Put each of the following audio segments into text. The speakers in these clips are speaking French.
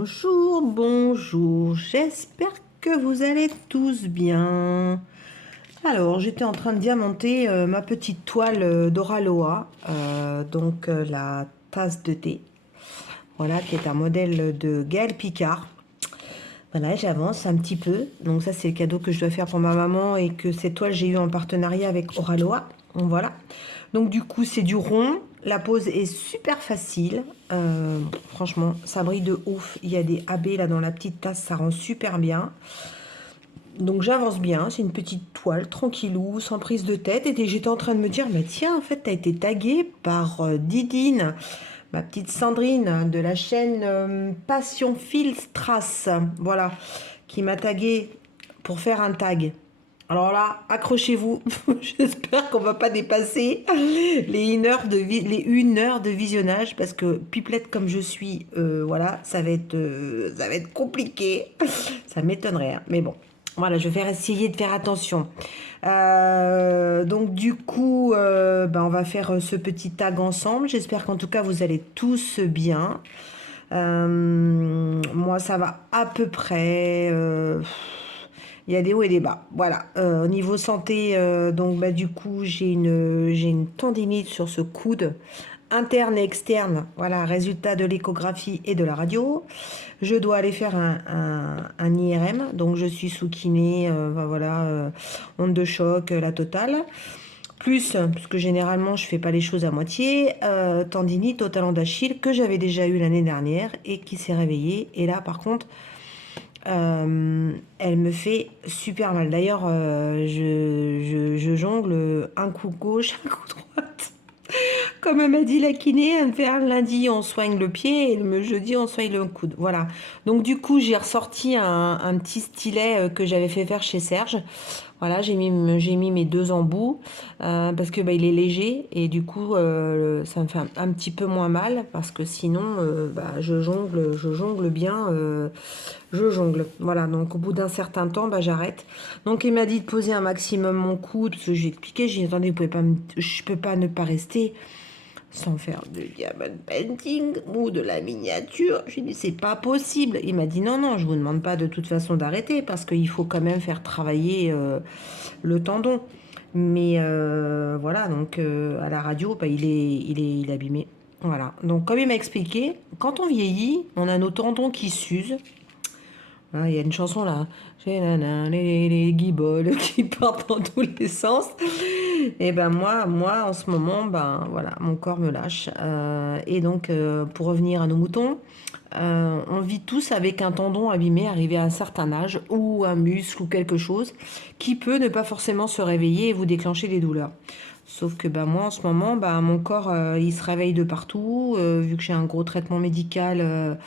Bonjour, bonjour, j'espère que vous allez tous bien. Alors, j'étais en train de diamanter ma petite toile d'Oraloa, la tasse de thé, voilà, qui est un modèle de Gaël Picard. Voilà, j'avance un petit peu, donc ça c'est le cadeau que je dois faire pour ma maman et que cette toile j'ai eu en partenariat avec Oraloa, voilà. Donc du coup c'est du rond, la pose est super facile, franchement ça brille de ouf, il y a des AB là dans la petite tasse, ça rend super bien. Donc j'avance bien, c'est une petite toile tranquillou, sans prise de tête, et j'étais en train de me dire, mais tiens en fait t'as été taguée par Didine, ma petite Sandrine de la chaîne Passion Filstrace, voilà, qui m'a tagué pour faire un tag. Alors là, accrochez-vous, j'espère qu'on va pas dépasser les 1 heure de visionnage parce que pipelette comme je suis, voilà, ça va être compliqué. Ça m'étonnerait, hein, mais bon. Voilà, je vais essayer de faire attention. Donc du coup, on va faire ce petit tag ensemble. J'espère qu'en tout cas vous allez tous bien. Moi, ça va à peu près. Il y a des hauts et des bas. Voilà. Au niveau santé, du coup, j'ai une tendinite sur ce coude interne et externe. Voilà, résultat de l'échographie et de la radio. Je dois aller faire un IRM, donc je suis sous kiné, onde de choc, la totale. Plus, parce que généralement je fais pas les choses à moitié, tendinite au talon d'Achille que j'avais déjà eu l'année dernière et qui s'est réveillée. Et là par contre, elle me fait super mal. D'ailleurs, je jongle un coup gauche, un coup droite. Comme elle m'a dit la kiné, elle me fait lundi on soigne le pied et le jeudi on soigne le coude. Voilà. Donc du coup j'ai ressorti un petit stylet que j'avais fait faire chez Serge. Voilà, j'ai mis mes 2 embouts parce que il est léger et du coup ça me fait un petit peu moins mal parce que sinon je jongle bien, je jongle. Voilà, donc au bout d'un certain temps, j'arrête. Donc il m'a dit de poser un maximum mon coude parce que j'ai expliqué, j'ai dit attendez, je peux pas ne pas rester sans faire de diamond painting ou de la miniature. Je lui ai dit, c'est pas possible. Il m'a dit, non, non, je vous demande pas de toute façon d'arrêter parce qu'il faut quand même faire travailler le tendon. Mais voilà, donc à la radio, il est abîmé. Voilà. Donc, comme il m'a expliqué, quand on vieillit, on a nos tendons qui s'usent. Hein, il y a une chanson là. J'ai les guibolles qui partent dans tous les sens. Et moi, en ce moment, voilà, mon corps me lâche. Et donc, pour revenir à nos moutons, on vit tous avec un tendon abîmé arrivé à un certain âge, ou un muscle, ou quelque chose, qui peut ne pas forcément se réveiller et vous déclencher des douleurs. Sauf que moi, en ce moment, mon corps, il se réveille de partout, vu que j'ai un gros traitement médical.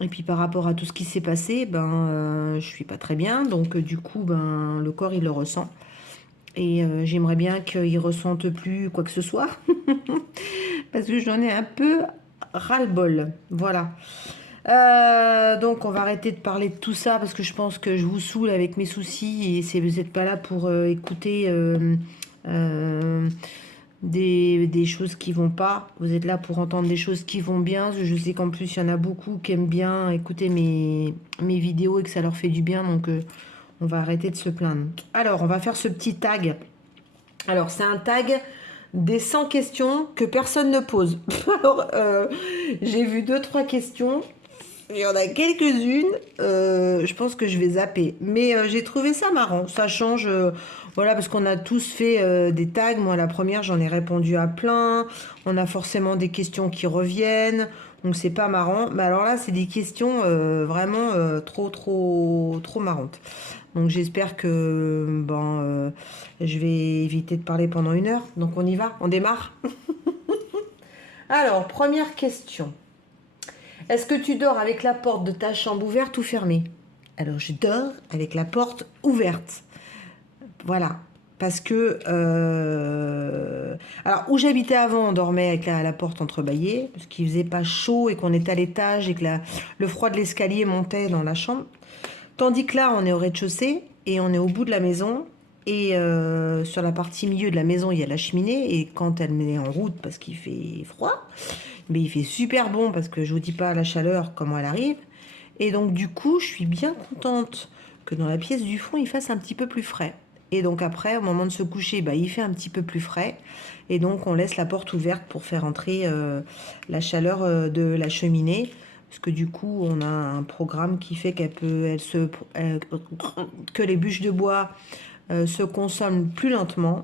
Et puis par rapport à tout ce qui s'est passé, je suis pas très bien. Donc du coup, le corps, il le ressent. Et j'aimerais bien qu'il ressente plus quoi que ce soit. Parce que j'en ai un peu ras-le-bol. Voilà. Donc on va arrêter de parler de tout ça parce que je pense que je vous saoule avec mes soucis et vous n'êtes pas là pour écouter des choses qui vont pas. Vous êtes là pour entendre des choses qui vont bien. Je sais qu'en plus il y en a beaucoup qui aiment bien écouter mes vidéos et que ça leur fait du bien. Donc on va arrêter de se plaindre. Alors on va faire ce petit tag. Alors c'est un tag des 100 questions que personne ne pose. Alors j'ai vu 2-3 questions. Il y en a quelques-unes, je pense que je vais zapper. Mais j'ai trouvé ça marrant. Ça change, voilà, parce qu'on a tous fait des tags. Moi, la première, j'en ai répondu à plein. On a forcément des questions qui reviennent. Donc, c'est pas marrant. Mais alors là, c'est des questions vraiment trop, trop, trop marrantes. Donc, j'espère que je vais éviter de parler pendant 1 heure. Donc, on y va, on démarre. Alors, première question. Est-ce que tu dors avec la porte de ta chambre ouverte ou fermée? Alors, je dors avec la porte ouverte. Voilà. Parce que... Alors, où j'habitais avant, on dormait avec la porte entrebâillée, parce qu'il faisait pas chaud et qu'on était à l'étage et que le froid de l'escalier montait dans la chambre. Tandis que là, on est au rez-de-chaussée et on est au bout de la maison. Et sur la partie milieu de la maison, il y a la cheminée. Et quand elle met en route, parce qu'il fait froid, mais il fait super bon parce que je vous dis pas la chaleur, comment elle arrive. Et donc du coup, je suis bien contente que dans la pièce du fond, il fasse un petit peu plus frais. Et donc après, au moment de se coucher, bah, il fait un petit peu plus frais. Et donc on laisse la porte ouverte pour faire entrer la chaleur de la cheminée. Parce que du coup, on a un programme qui fait que les bûches de bois se consomment plus lentement.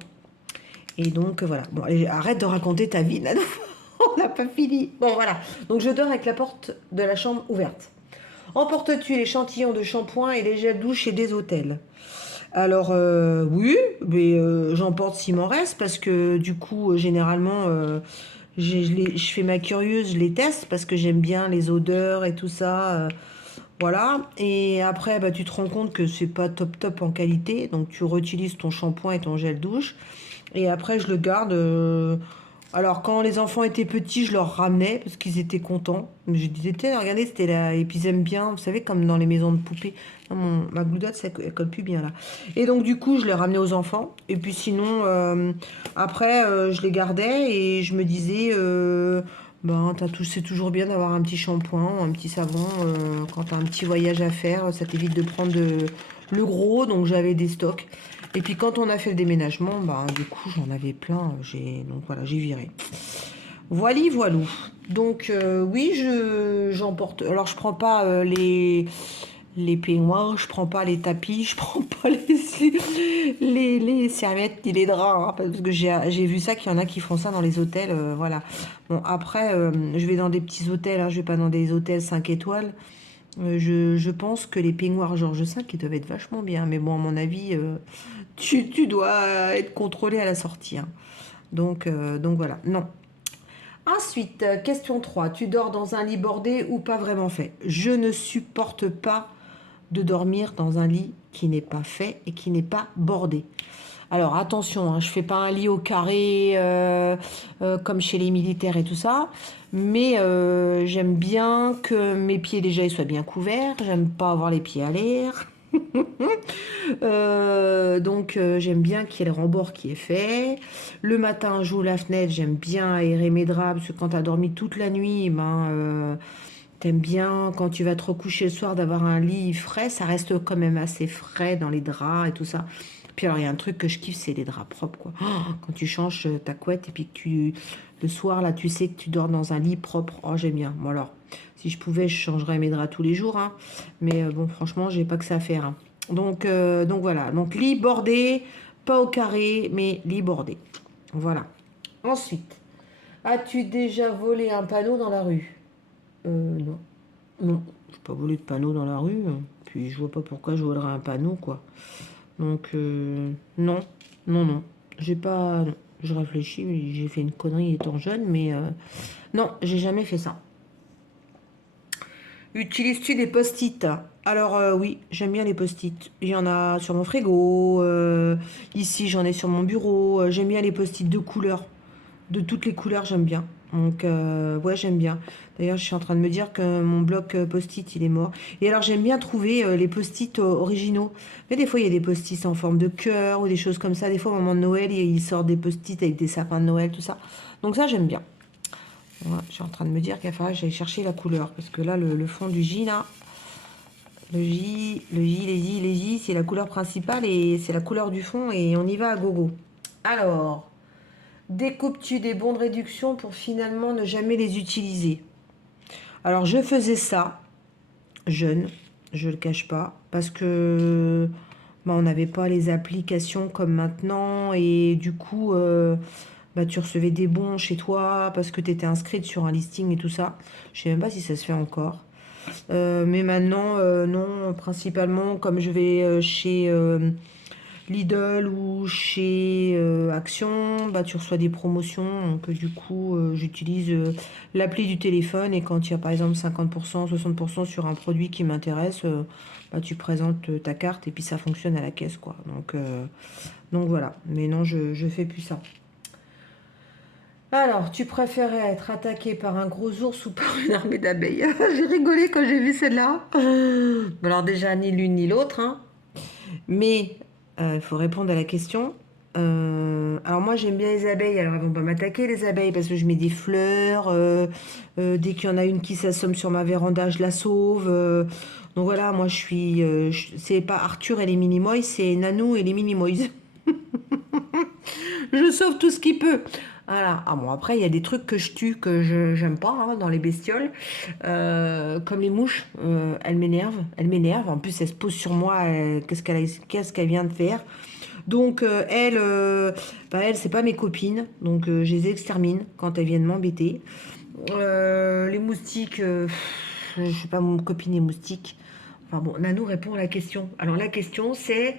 Et donc voilà. Bon, allez, arrête de raconter ta vie là. On n'a pas fini. Bon voilà. Donc je dors avec la porte de la chambre ouverte. Emportes-tu l'échantillon de shampoing et les gels douche chez des hôtels? Alors oui, mais j'emporte s'il m'en reste parce que du coup généralement je fais ma curieuse, je les teste parce que j'aime bien les odeurs et tout ça. Voilà. Et après bah, tu te rends compte que c'est pas top top en qualité, donc tu réutilises ton shampoing et ton gel douche. Et après je le garde. Alors quand les enfants étaient petits, je leur ramenais parce qu'ils étaient contents. Je disais, tiens, regardez, c'était là. Et puis ils aiment bien, vous savez, comme dans les maisons de poupées. Non, ma goudotte, ça elle colle plus bien là. Et donc du coup, je les ramenais aux enfants. Et puis sinon, après, je les gardais et je me disais, ben, c'est toujours bien d'avoir un petit shampoing, un petit savon. Quand tu as un petit voyage à faire, ça t'évite de prendre le gros. Donc j'avais des stocks. Et puis quand on a fait le déménagement, bah, du coup j'en avais plein, donc voilà, j'ai viré. Voili voilou. Donc oui, j'emporte. Alors je prends pas les peignoirs, je prends pas les tapis, je prends pas les serviettes ni les draps, hein, parce que j'ai vu ça qu'il y en a qui font ça dans les hôtels, voilà. Bon après, je vais dans des petits hôtels, hein, je vais pas dans des hôtels 5 étoiles. Je pense que les peignoirs Georges V, ils doivent être vachement bien, mais bon à mon avis. Tu dois être contrôlé à la sortie, hein. Donc voilà, non. Ensuite, question 3. Tu dors dans un lit bordé ou pas vraiment fait? Je ne supporte pas de dormir dans un lit qui n'est pas fait et qui n'est pas bordé. Alors attention, hein, je fais pas un lit au carré comme chez les militaires et tout ça, mais j'aime bien que mes pieds déjà ils soient bien couverts. J'aime pas avoir les pieds à l'air. Donc j'aime bien qu'il y ait le rembord qui est fait. Le matin, j'ouvre la fenêtre, j'aime bien aérer mes draps, parce que quand tu as dormi toute la nuit, ben, t'aimes bien quand tu vas te recoucher le soir d'avoir un lit frais, ça reste quand même assez frais dans les draps et tout ça. Puis alors il y a un truc que je kiffe, c'est les draps propres quoi. Oh, quand tu changes ta couette et puis que le soir là tu sais que tu dors dans un lit propre, oh j'aime bien. Bon alors, si je pouvais je changerais mes draps tous les jours, hein. Mais bon franchement j'ai pas que ça à faire, hein. Donc voilà, donc lit bordé, pas au carré, mais lit bordé. Voilà. Ensuite, as-tu déjà volé un panneau dans la rue? Non. Non, je n'ai pas volé de panneau dans la rue, hein. Puis je vois pas pourquoi je volerais un panneau, quoi. Donc, non, non, non. J'ai pas. Non. Je réfléchis, mais j'ai fait une connerie étant jeune, mais non, j'ai jamais fait ça. Utilises-tu des post-it? Alors oui, j'aime bien les post-it. Il y en a sur mon frigo, ici j'en ai sur mon bureau. J'aime bien les post-it de couleurs, de toutes les couleurs, j'aime bien. Donc ouais, j'aime bien. D'ailleurs, je suis en train de me dire que mon bloc post-it, il est mort. Et alors, j'aime bien trouver les post-it originaux. Mais des fois, il y a des post-it en forme de cœur ou des choses comme ça. Des fois, au moment de Noël, il sort des post-it avec des sapins de Noël, tout ça. Donc ça, j'aime bien. Ouais, je suis en train de me dire qu'il va falloir que j'aille chercher la couleur. Parce que là, le fond du J, là, les J, c'est la couleur principale et c'est la couleur du fond. Et on y va à gogo. Alors, découpes-tu des bons de réduction pour finalement ne jamais les utiliser? Alors, je faisais ça, jeune, je le cache pas, parce que bah, on n'avait pas les applications comme maintenant, et du coup, bah, tu recevais des bons chez toi parce que tu étais inscrite sur un listing et tout ça. Je sais même pas si ça se fait encore. Mais maintenant, non, principalement, comme je vais chez Lidl ou chez Action, bah, tu reçois des promotions. Donc, du coup, j'utilise l'appli du téléphone et quand il y a par exemple 50%, 60% sur un produit qui m'intéresse, bah, tu présentes ta carte et puis ça fonctionne à la caisse, quoi. Donc voilà. Mais non, je fais plus ça. Alors, tu préférais être attaqué par un gros ours ou par une armée d'abeilles? J'ai rigolé quand j'ai vu celle-là. Alors déjà, ni l'une ni l'autre, hein. Mais il faut répondre à la question. Alors moi j'aime bien les abeilles, alors elles vont pas m'attaquer les abeilles parce que je mets des fleurs, dès qu'il y en a une qui s'assomme sur ma véranda, je la sauve. Donc voilà, moi je suis, c'est pas Arthur et les Minimoys, c'est Nanou et les Minimoys. Je sauve tout ce qui peut. Voilà. Ah bon, après, il y a des trucs que je tue que je j'aime pas hein, dans les bestioles. Comme les mouches, elles m'énervent. Elles m'énervent. En plus, elles se posent sur moi. Qu'est-ce qu'elle vient de faire? Donc, elle, c'est pas mes copines. Donc, je les extermine quand elles viennent m'embêter. Les moustiques, je suis pas mon copine les moustiques. Enfin bon, Nanou répond à la question. Alors, la question, c'est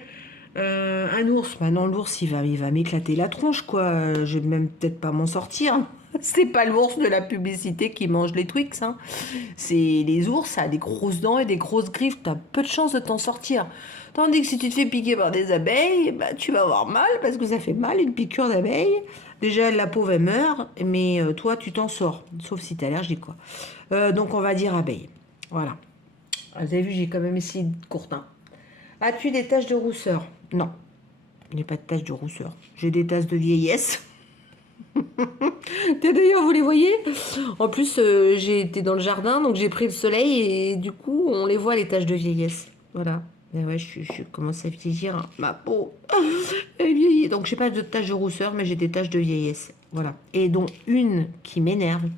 un ours. Maintenant, l'ours, il va m'éclater la tronche, quoi. Je vais même peut-être pas m'en sortir. C'est pas l'ours de la publicité qui mange les Twix, hein. C'est les ours, ça a des grosses dents et des grosses griffes. T'as peu de chances de t'en sortir. Tandis que si tu te fais piquer par des abeilles, bah, tu vas avoir mal parce que ça fait mal une piqûre d'abeille. Déjà, la pauvre, elle meurt, mais toi, tu t'en sors. Sauf si t'es allergique, quoi. Donc, on va dire abeille. Voilà. Ah, vous avez vu, j'ai quand même essayé de courte, hein. As-tu des taches de rousseur? Non, je n'ai pas de taches de rousseur. J'ai des taches de vieillesse. D'ailleurs, vous les voyez? En plus, j'ai été dans le jardin, donc j'ai pris le soleil et du coup, on les voit les taches de vieillesse. Voilà. Mais ouais, je commence à vieillir, hein. Ma peau, elle vieillit. Donc, j'ai pas de taches de rousseur, mais j'ai des taches de vieillesse. Voilà. Et dont une qui m'énerve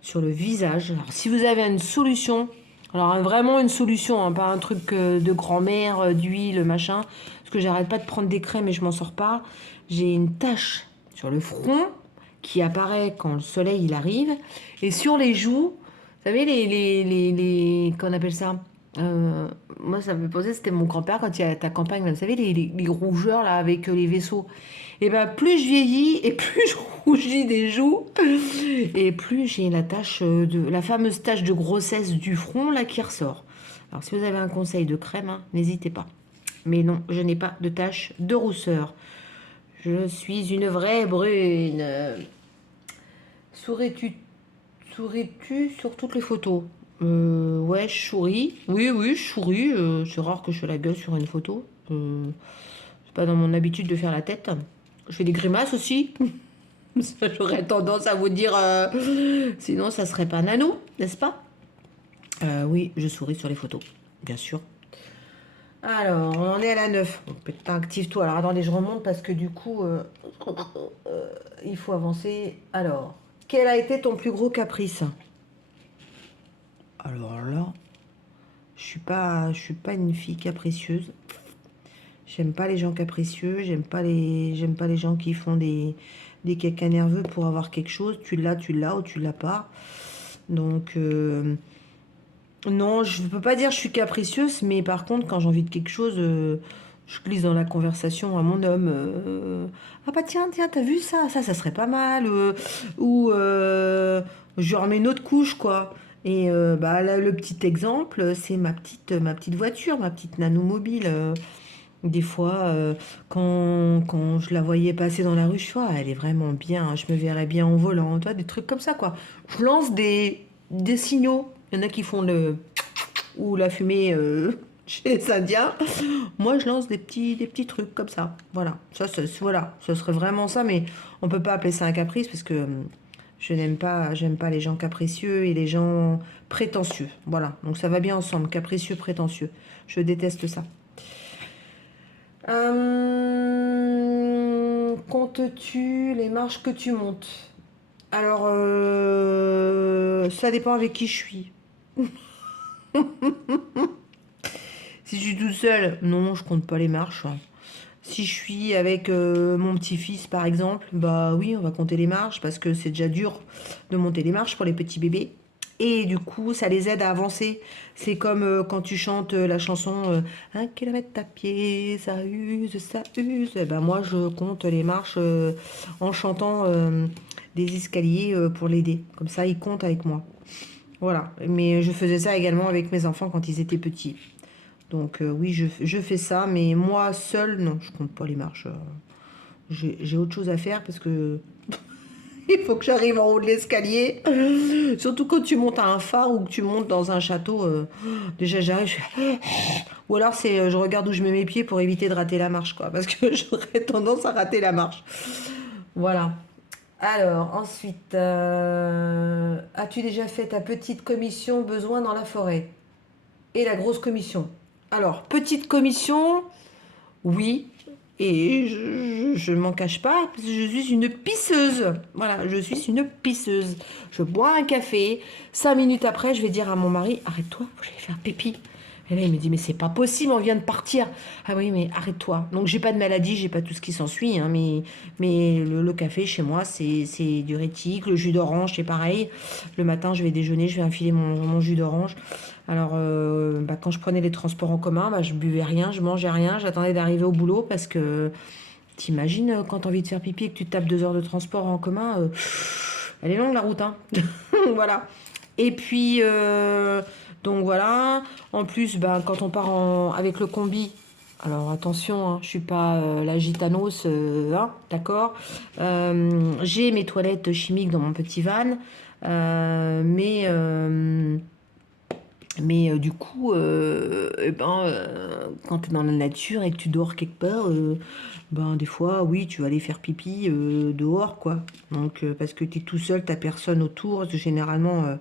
sur le visage. Alors, si vous avez une solution, alors vraiment une solution, hein, pas un truc de grand-mère, d'huile, machin, parce que j'arrête pas de prendre des crèmes et je m'en sors pas. J'ai une tache sur le front qui apparaît quand le soleil il arrive et sur les joues. Vous savez qu'on appelle ça. Moi, ça me posait, c'était mon grand-père quand il y a ta campagne, vous savez, les rougeurs là avec les vaisseaux. Et ben plus je vieillis et plus je rougis des joues et plus j'ai la fameuse tache de grossesse du front là qui ressort. Alors si vous avez un conseil de crème, hein, n'hésitez pas. Mais non, je n'ai pas de tache de rousseur. Je suis une vraie brune. Souris-tu, souris-tu sur toutes les photos? Ouais, je souris. Oui, oui, je souris. C'est rare que je fais la gueule sur une photo. C'est pas dans mon habitude de faire la tête. Je fais des grimaces aussi. J'aurais tendance à vous dire, sinon ça serait pas Nano, n'est-ce pas? Oui, je souris sur les photos, bien sûr. Alors, on en est à la 9. Donc, peut-être active-toi. Alors, attendez, je remonte parce que du coup, il faut avancer. Alors, quel a été ton plus gros caprice? Alors là, je suis pas une fille capricieuse. J'aime pas les gens capricieux. J'aime pas les gens qui font des caca nerveux pour avoir quelque chose. Tu l'as ou tu l'as pas. Donc, non, je peux pas dire que je suis capricieuse, mais par contre, quand j'ai envie de quelque chose, je glisse dans la conversation à mon homme. Ah bah tiens, tiens, t'as vu ça? Ça serait pas mal. Ou je lui remets une autre couche, quoi. Et bah là, le petit exemple, c'est ma petite voiture, ma petite nano mobile. Des fois, quand je la voyais passer dans la rue, je fais, ah, elle est vraiment bien, hein, je me verrais bien en volant, toi, des trucs comme ça, quoi. Je lance des signaux. Il y en a qui font ou la fumée chez les Indiens. Moi, je lance des petits trucs comme ça. Voilà. Voilà. Ce serait vraiment ça, mais on peut pas appeler ça un caprice parce que j'aime pas les gens capricieux et les gens prétentieux. Voilà. Donc ça va bien ensemble, capricieux, prétentieux. Je déteste ça. Comptes-tu les marches que tu montes? Alors, ça dépend avec qui je suis. Si je suis toute seule, non, je compte pas les marches. Si je suis avec mon petit-fils, par exemple, bah oui, on va compter les marches parce que c'est déjà dur de monter les marches pour les petits bébés. Et du coup, ça les aide à avancer. C'est comme quand tu chantes la chanson 1 kilomètre à pied, ça use, ça use. Eh ben moi, je compte les marches en chantant des escaliers pour l'aider. Comme ça, il compte avec moi. Voilà. Mais je faisais ça également avec mes enfants quand ils étaient petits. Donc oui, je fais ça, mais moi seule, non, je compte pas les marches. J'ai autre chose à faire parce que Il faut que j'arrive en haut de l'escalier. Surtout quand tu montes à un phare ou que tu montes dans un château. Déjà, j'arrive, je fais... Ou alors, je regarde où je mets mes pieds pour éviter de rater la marche, quoi. Parce que j'aurais tendance à rater la marche. Voilà. Alors, ensuite, as-tu déjà fait ta petite commission besoin dans la forêt? Et la grosse commission? Alors, petite commission, oui. Et je ne m'en cache pas, parce que je suis une pisseuse. Voilà, je suis une pisseuse. Je bois un café. 5 minutes après, je vais dire à mon mari, arrête-toi, je vais faire pipi. Et là, il me dit, mais c'est pas possible, on vient de partir. Ah oui, mais arrête-toi. Donc, j'ai pas de maladie, j'ai pas tout ce qui s'ensuit, hein, mais le café chez moi, c'est diurétique. Le jus d'orange, c'est pareil. Le matin, je vais déjeuner, je vais infiler mon jus d'orange. Alors, quand je prenais les transports en commun, je buvais rien, je mangeais rien, j'attendais d'arriver au boulot parce que t'imagines quand t'as envie de faire pipi et que tu te tapes 2 heures de transport en commun, elle est longue la route, hein. Voilà. Et puis, donc voilà. En plus, quand on part avec le combi, alors attention, hein, je suis pas la gitanos, hein, d'accord. J'ai mes toilettes chimiques dans mon petit van, mais du coup, quand tu es dans la nature et que tu dors quelque part, des fois, oui, tu vas aller faire pipi dehors, quoi. Donc, parce que tu es tout seul, t'as personne autour. Généralement,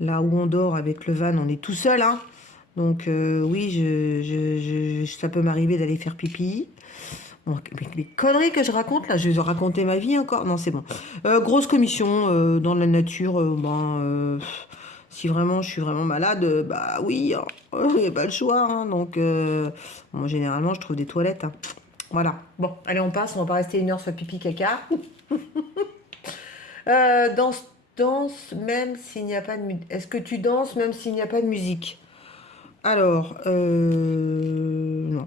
là où on dort avec le van, on est tout seul, hein. Donc, oui, ça peut m'arriver d'aller faire pipi. Bon, les conneries que je raconte, là, je vais raconter ma vie encore. Non, c'est bon. Grosse commission dans la nature, si vraiment je suis vraiment malade, bah oui, il n'y a pas le choix, hein. Donc, bon, généralement, je trouve des toilettes, hein. Voilà. Bon, allez, on passe. On va pas rester 1 heure sur pipi caca. Danse, danse même s'il n'y a pas de musique. Est-ce que tu danses même s'il n'y a pas de musique? Alors, non.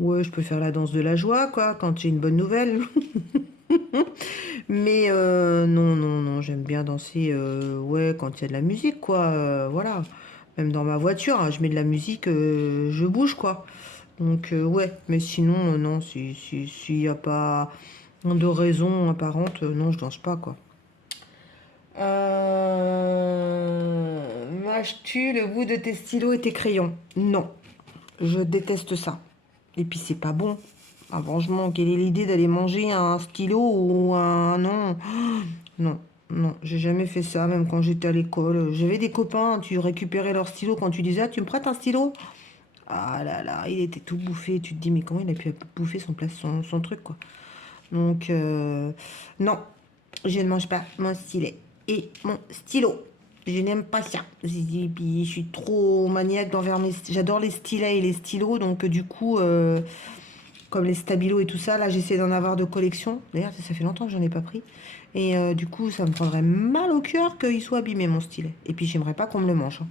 Ouais, je peux faire la danse de la joie, quoi, quand j'ai une bonne nouvelle. Mais non, non, non, j'aime bien danser, ouais, quand il y a de la musique, quoi. Voilà. Même dans ma voiture, hein, je mets de la musique, je bouge, quoi. Donc, ouais. Mais sinon, non, s'il n'y a pas de raison apparente, non, je danse pas, quoi. Mâches-tu le bout de tes stylos et tes crayons? Non, je déteste ça. Et puis c'est pas bon. Ah, franchement, quelle est l'idée d'aller manger un stylo ou un... Non, non, non, j'ai jamais fait ça, même quand j'étais à l'école. J'avais des copains, tu récupérais leur stylo quand tu disais, ah, tu me prêtes un stylo? Ah là là, il était tout bouffé. Tu te dis, mais comment il a pu bouffer son truc, quoi. Donc, non, je ne mange pas mon stylet et mon stylo. Je n'aime pas ça. Puis, je suis trop maniaque d'envers mes... J'adore les stylets et les stylos, donc du coup, comme les stabilos et tout ça, là, j'essaie d'en avoir de collection. D'ailleurs, ça fait longtemps que j'en ai pas pris. Et du coup, ça me prendrait mal au cœur qu'il soit abîmé, mon stylet. Et puis, j'aimerais pas qu'on me le mange, hein.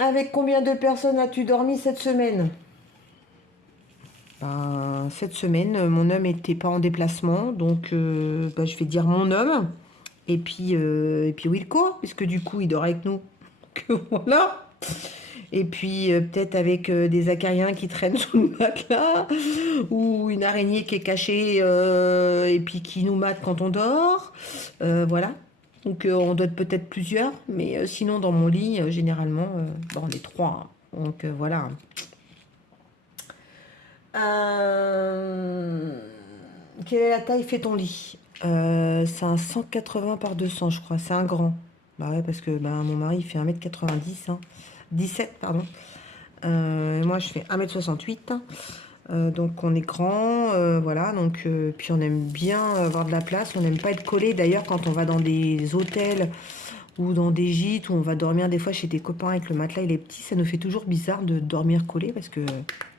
Avec combien de personnes as-tu dormi cette semaine? Cette semaine, mon homme n'était pas en déplacement, donc je vais dire mon homme. Et puis Wilco, puisque du coup, il dort avec nous. Donc, voilà. Et puis peut-être avec des acariens qui traînent sous le matelas, ou une araignée qui est cachée et puis qui nous mate quand on dort. Voilà. Donc on doit être peut-être plusieurs, mais sinon dans mon lit, généralement, on est trois, hein. Donc voilà. Euh, Quelle est la taille fait ton lit? C'est un 180 par 200, je crois. C'est un grand. Bah ouais, parce que mon mari il fait 1,90 m, hein. 17, pardon. Moi, je fais 1,68 m. Donc, on est grand. Voilà. Donc, puis, on aime bien avoir de la place. On n'aime pas être collé. D'ailleurs, quand on va dans des hôtels ou dans des gîtes où on va dormir des fois chez des copains avec le matelas il est petit, ça nous fait toujours bizarre de dormir collé parce que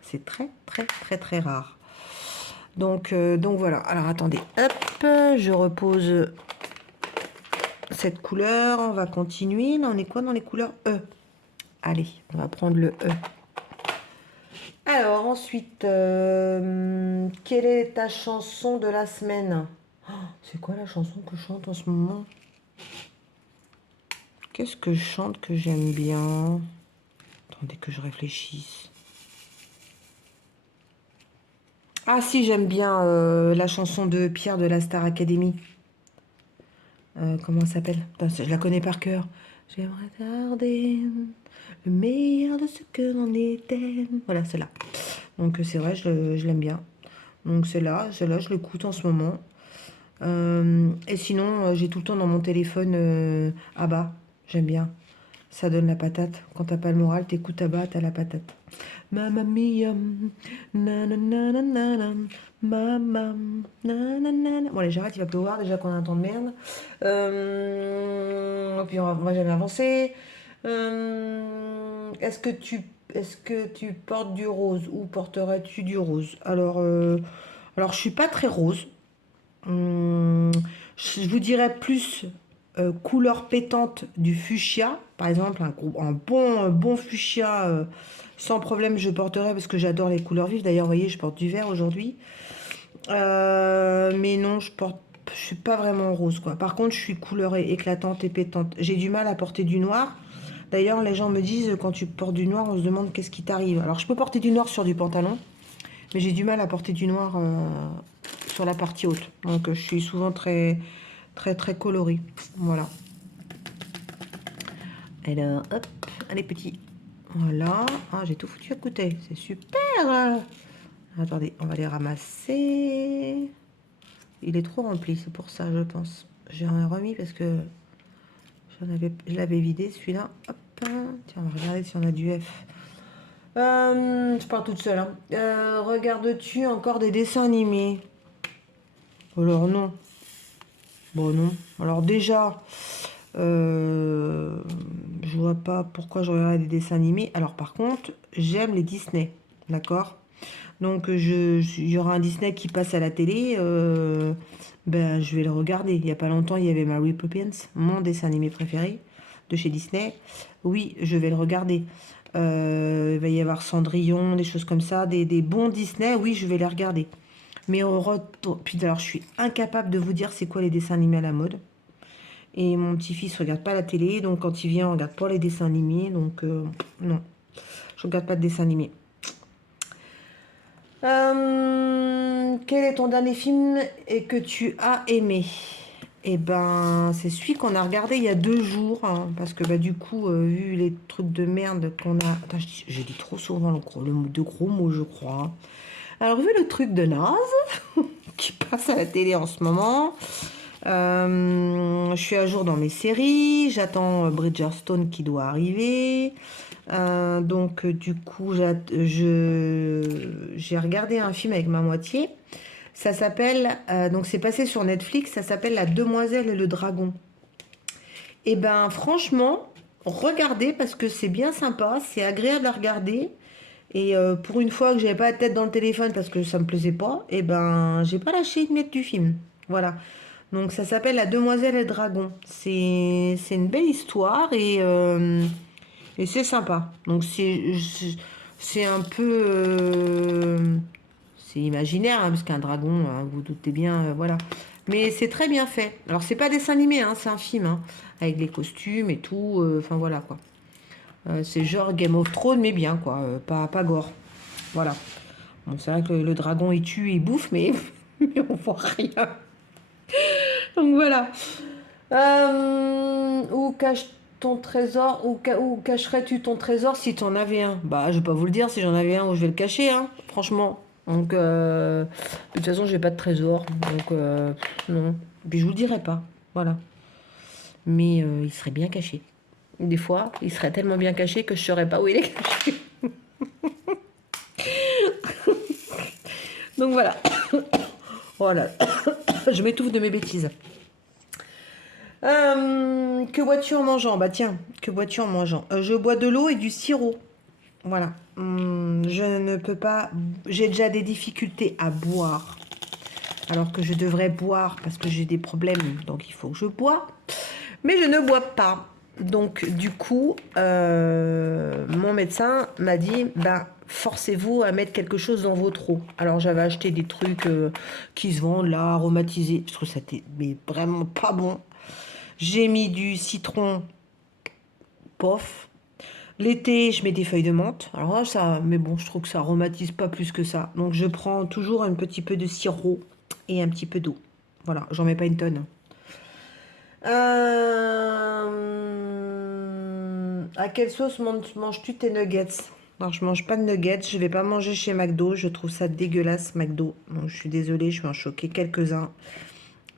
c'est très, très, très, très rare. Donc voilà. Alors, attendez. Hop, je repose cette couleur. On va continuer. Là, on est quoi dans les couleurs E? Allez, on va prendre le E. Alors, ensuite, quelle est ta chanson de la semaine? Oh, c'est quoi la chanson que je chante en ce moment? Qu'est-ce que je chante que j'aime bien? Attendez que je réfléchisse. Ah si, j'aime bien la chanson de Pierre de la Star Academy. Comment elle s'appelle? Putain, je la connais par cœur. J'aimerais garder le meilleur de ce que l'on était. Voilà, c'est là. Donc c'est vrai, je l'aime bien. Donc c'est là, je l'écoute en ce moment. Et sinon, j'ai tout le temps dans mon téléphone Abba, j'aime bien. Ça donne la patate. Quand t'as pas le moral, t'écoutes Abba, t'as la patate. Mamma mia, nananana, mamma, nanana. Bon allez, j'arrête, il va pleuvoir déjà qu'on a un temps de merde. Puis on va jamais avancer. Est-ce que tu portes du rose ou porterais-tu du rose? Alors je suis pas très rose. Hum, je vous dirais plus couleur pétante du fuchsia. Par exemple, un bon fuchsia, sans problème, je porterai parce que j'adore les couleurs vives. D'ailleurs, vous voyez, je porte du vert aujourd'hui. Mais non, je suis pas vraiment rose, quoi. Par contre, je suis couleur éclatante et pétante. J'ai du mal à porter du noir. D'ailleurs, les gens me disent, quand tu portes du noir, on se demande qu'est-ce qui t'arrive. Alors, je peux porter du noir sur du pantalon, mais j'ai du mal à porter du noir sur la partie haute. Donc, je suis souvent très, très, très colorée. Voilà. Alors, hop, allez, petit. Voilà. Ah, j'ai tout foutu à côté. C'est super. Attendez, on va les ramasser. Il est trop rempli, c'est pour ça, je pense. J'ai remis parce que je l'avais vidé, celui-là. Hop. Tiens, on va regarder si on a du F. Je pars toute seule. Hein. Regardes-tu encore des dessins animés? Alors non. Bon non. Alors déjà, je vois pas pourquoi je regarde des dessins animés. Alors par contre, j'aime les Disney. D'accord? Donc il y aura un Disney qui passe à la télé. Ben, je vais le regarder. Il n'y a pas longtemps, il y avait Mary Poppins, mon dessin animé préféré de chez Disney. Oui, je vais le regarder. Il va y avoir Cendrillon, des choses comme ça, des bons Disney. Oui, je vais les regarder. Mais puis alors, je suis incapable de vous dire c'est quoi les dessins animés à la mode. Et mon petit-fils regarde pas la télé, donc quand il vient, on regarde pas les dessins animés. Donc non, je regarde pas de dessins animés. Quel est ton dernier film et que tu as aimé? Eh ben, c'est celui qu'on a regardé il y a 2 jours, hein, parce que bah, du coup, vu les trucs de merde qu'on a... Attends, je dis trop souvent le mot de gros mots, je crois. Alors, vu le truc de naze qui passe à la télé en ce moment, je suis à jour dans mes séries, j'attends Bridgerton qui doit arriver. Donc, du coup, j'ai regardé un film avec ma moitié. Ça s'appelle, donc c'est passé sur Netflix, ça s'appelle La Demoiselle et le Dragon. Et ben franchement, regardez parce que c'est bien sympa, c'est agréable à regarder. Et pour une fois que j'avais pas la tête dans le téléphone parce que ça me plaisait pas, et ben j'ai pas lâché de mettre du film. Voilà. Donc ça s'appelle La Demoiselle et le Dragon. C'est une belle histoire et c'est sympa. Donc c'est un peu c'est imaginaire hein, parce qu'un dragon, hein, vous doutez bien, voilà. Mais c'est très bien fait. Alors c'est pas dessin animé, hein, c'est un film hein, avec les costumes et tout. Enfin voilà quoi. C'est genre Game of Thrones mais bien quoi, pas gore. Voilà. Bon c'est vrai que le dragon il tue, il bouffe, mais, mais on voit rien. Donc voilà. Où cache ton trésor? Où cacherais-tu ton trésor si tu en avais un? Bah, je vais pas vous le dire si j'en avais un où je vais le cacher, hein, franchement. Donc, de toute façon, j'ai pas de trésor. Donc, non. Puis je vous le dirai pas. Voilà. Mais il serait bien caché. Des fois, il serait tellement bien caché que je saurais pas où il est caché. Donc voilà. Voilà. Je m'étouffe de mes bêtises. Que bois-tu en mangeant? Bah tiens, que bois-tu en mangeant? Je bois de l'eau et du sirop. Voilà. Je ne peux pas. J'ai déjà des difficultés à boire. Alors que je devrais boire parce que j'ai des problèmes. Donc il faut que je bois. Mais je ne bois pas. Donc du coup, mon médecin m'a dit, ben, forcez-vous à mettre quelque chose dans votre eau. Alors j'avais acheté des trucs qui se vendent là, aromatisés. Je trouve ça mais vraiment pas bon. J'ai mis du citron, pof. L'été, je mets des feuilles de menthe. Alors là, ça, mais bon, je trouve que ça aromatise pas plus que ça. Donc je prends toujours un petit peu de sirop et un petit peu d'eau. Voilà, j'en mets pas une tonne. À quelle sauce manges-tu tes nuggets? Alors je mange pas de nuggets, je vais pas manger chez McDo, je trouve ça dégueulasse McDo. Donc, je suis désolée, je vais en choquer quelques-uns.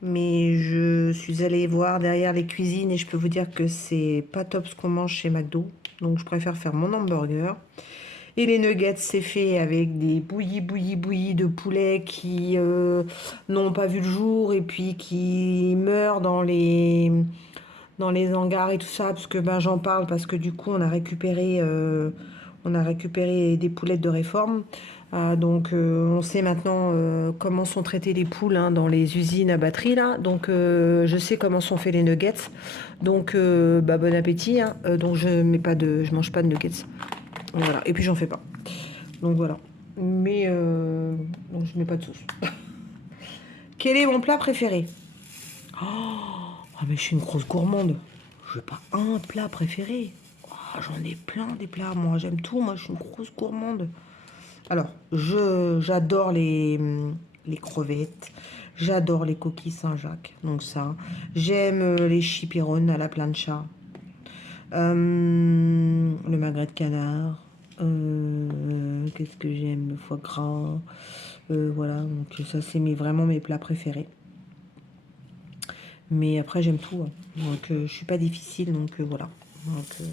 Mais je suis allée voir derrière les cuisines et je peux vous dire que c'est pas top ce qu'on mange chez McDo. Donc je préfère faire mon hamburger. Et les nuggets, c'est fait avec des bouillis de poulet qui n'ont pas vu le jour et puis qui meurent dans les hangars et tout ça. Parce que ben, j'en parle parce que du coup, on a récupéré des poulettes de réforme. Donc on sait maintenant comment sont traitées les poules hein, dans les usines à batterie là. Donc je sais comment sont faits les nuggets. Donc bah, bon appétit. Hein. Donc je mange pas de nuggets. Voilà. Et puis j'en fais pas. Donc voilà. Mais donc je mets pas de sauce. Quel est mon plat préféré? Ah mais je suis une grosse gourmande. Je n'ai pas un plat préféré. Oh, j'en ai plein des plats. Moi j'aime tout. Moi je suis une grosse gourmande. Alors j'adore les crevettes. J'adore les coquilles Saint-Jacques. Donc ça. J'aime les chipirones à la plancha. Le magret de canard. Qu'est-ce que j'aime? Le foie gras. Voilà, donc ça c'est vraiment mes plats préférés. Mais après j'aime tout. Hein. Donc je suis pas difficile, donc voilà. Donc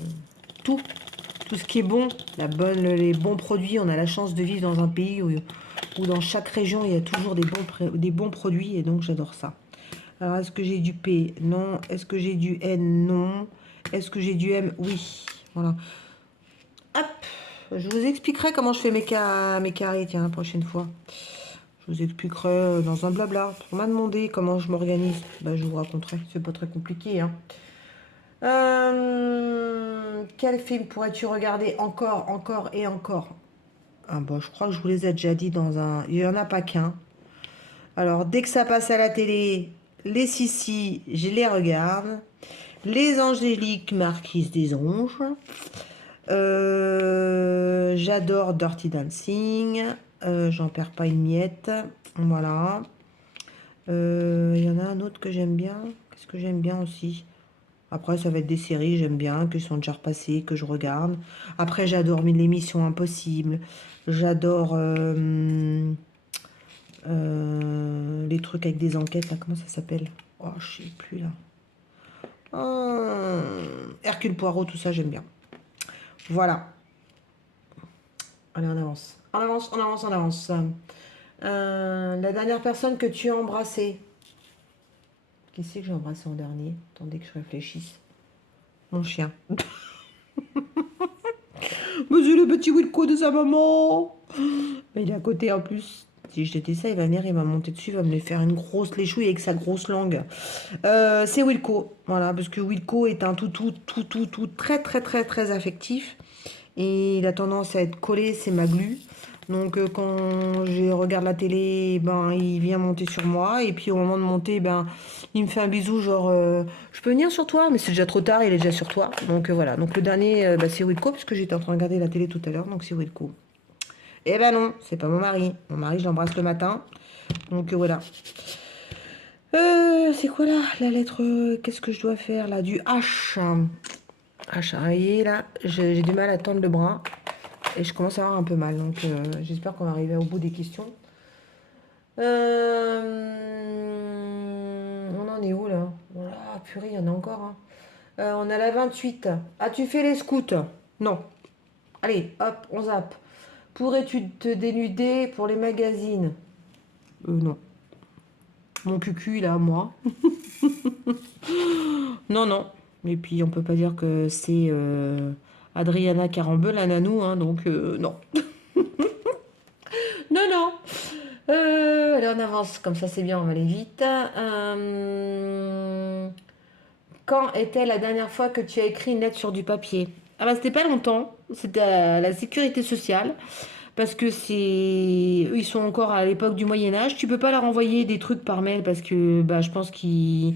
tout, tout ce qui est bon, les bons produits. On a la chance de vivre dans un pays où dans chaque région il y a toujours des bons produits et donc j'adore ça. Alors est-ce que j'ai du P? Non. Est-ce que j'ai du N? Non. Est-ce que j'ai du M? Oui. Voilà. Hop, je vous expliquerai comment je fais mes carrés, tiens, la prochaine fois. Je vous expliquerai dans un blabla. On m'a demandé comment je m'organise. Ben, je vous raconterai, c'est pas très compliqué. Hein. Quel film pourrais-tu regarder encore, encore et encore? Ah bon, je crois que je vous les ai déjà dit dans un... Il n'y en a pas qu'un. Alors, dès que ça passe à la télé, les Sissi, je les regarde. Les Angéliques, Marquise des Anges. J'adore Dirty Dancing. J'en perds pas une miette. Voilà. Il y en a un autre que j'aime bien. Qu'est-ce que j'aime bien aussi? Après, ça va être des séries, j'aime bien, qui sont déjà repassées, que je regarde. Après, j'adore l'émission Impossible. J'adore les trucs avec des enquêtes, là, comment ça s'appelle? Oh, je sais plus, là. Hercule Poirot, tout ça, j'aime bien. Voilà. Allez, on avance. On avance, on avance, on avance. La dernière personne que tu as embrassée. Qui c'est que j'ai embrassé en dernier? Attendez que je réfléchisse. Mon chien. Mais c'est le petit Wilco de sa maman. Mais il est à côté en plus. Si je t'étais ça, il va venir, il va monter dessus, il va me faire une grosse léchouille avec sa grosse langue. C'est Wilco. Voilà, parce que Wilco est un tout, très, très, très, très affectif. Et il a tendance à être collé, c'est ma glu. Donc quand je regarde la télé, ben il vient monter sur moi et puis au moment de monter, ben il me fait un bisou genre je peux venir sur toi, mais c'est déjà trop tard, il est déjà sur toi. Donc voilà. Donc le dernier, c'est Wilco puisque j'étais en train de regarder la télé tout à l'heure, donc c'est Wilco. Eh ben non, c'est pas mon mari. Mon mari, je l'embrasse le matin. Donc voilà. C'est quoi là la lettre? Qu'est-ce que je dois faire là? Du H. H. Vous voyez là, j'ai du mal à tendre le bras. Et je commence à avoir un peu mal, donc j'espère qu'on va arriver au bout des questions. On en est où là? Voilà, purée, il y en a encore. Hein. On a la 28. As-tu fait les scouts? Non. Allez, hop, on zappe. Pourrais-tu te dénuder pour les magazines? Non. Mon cucu, là, moi. Non, non. Et puis, on peut pas dire que c'est Adriana Carambeu, la nanou, hein, donc non. Non, non. Allez, on avance, comme ça c'est bien, on va aller vite. Quand était la dernière fois que tu as écrit une lettre sur du papier? Ah bah c'était pas longtemps, c'était à la sécurité sociale, parce que eux, ils sont encore à l'époque du Moyen Âge. Tu peux pas leur envoyer des trucs par mail parce que bah, je pense qu'ils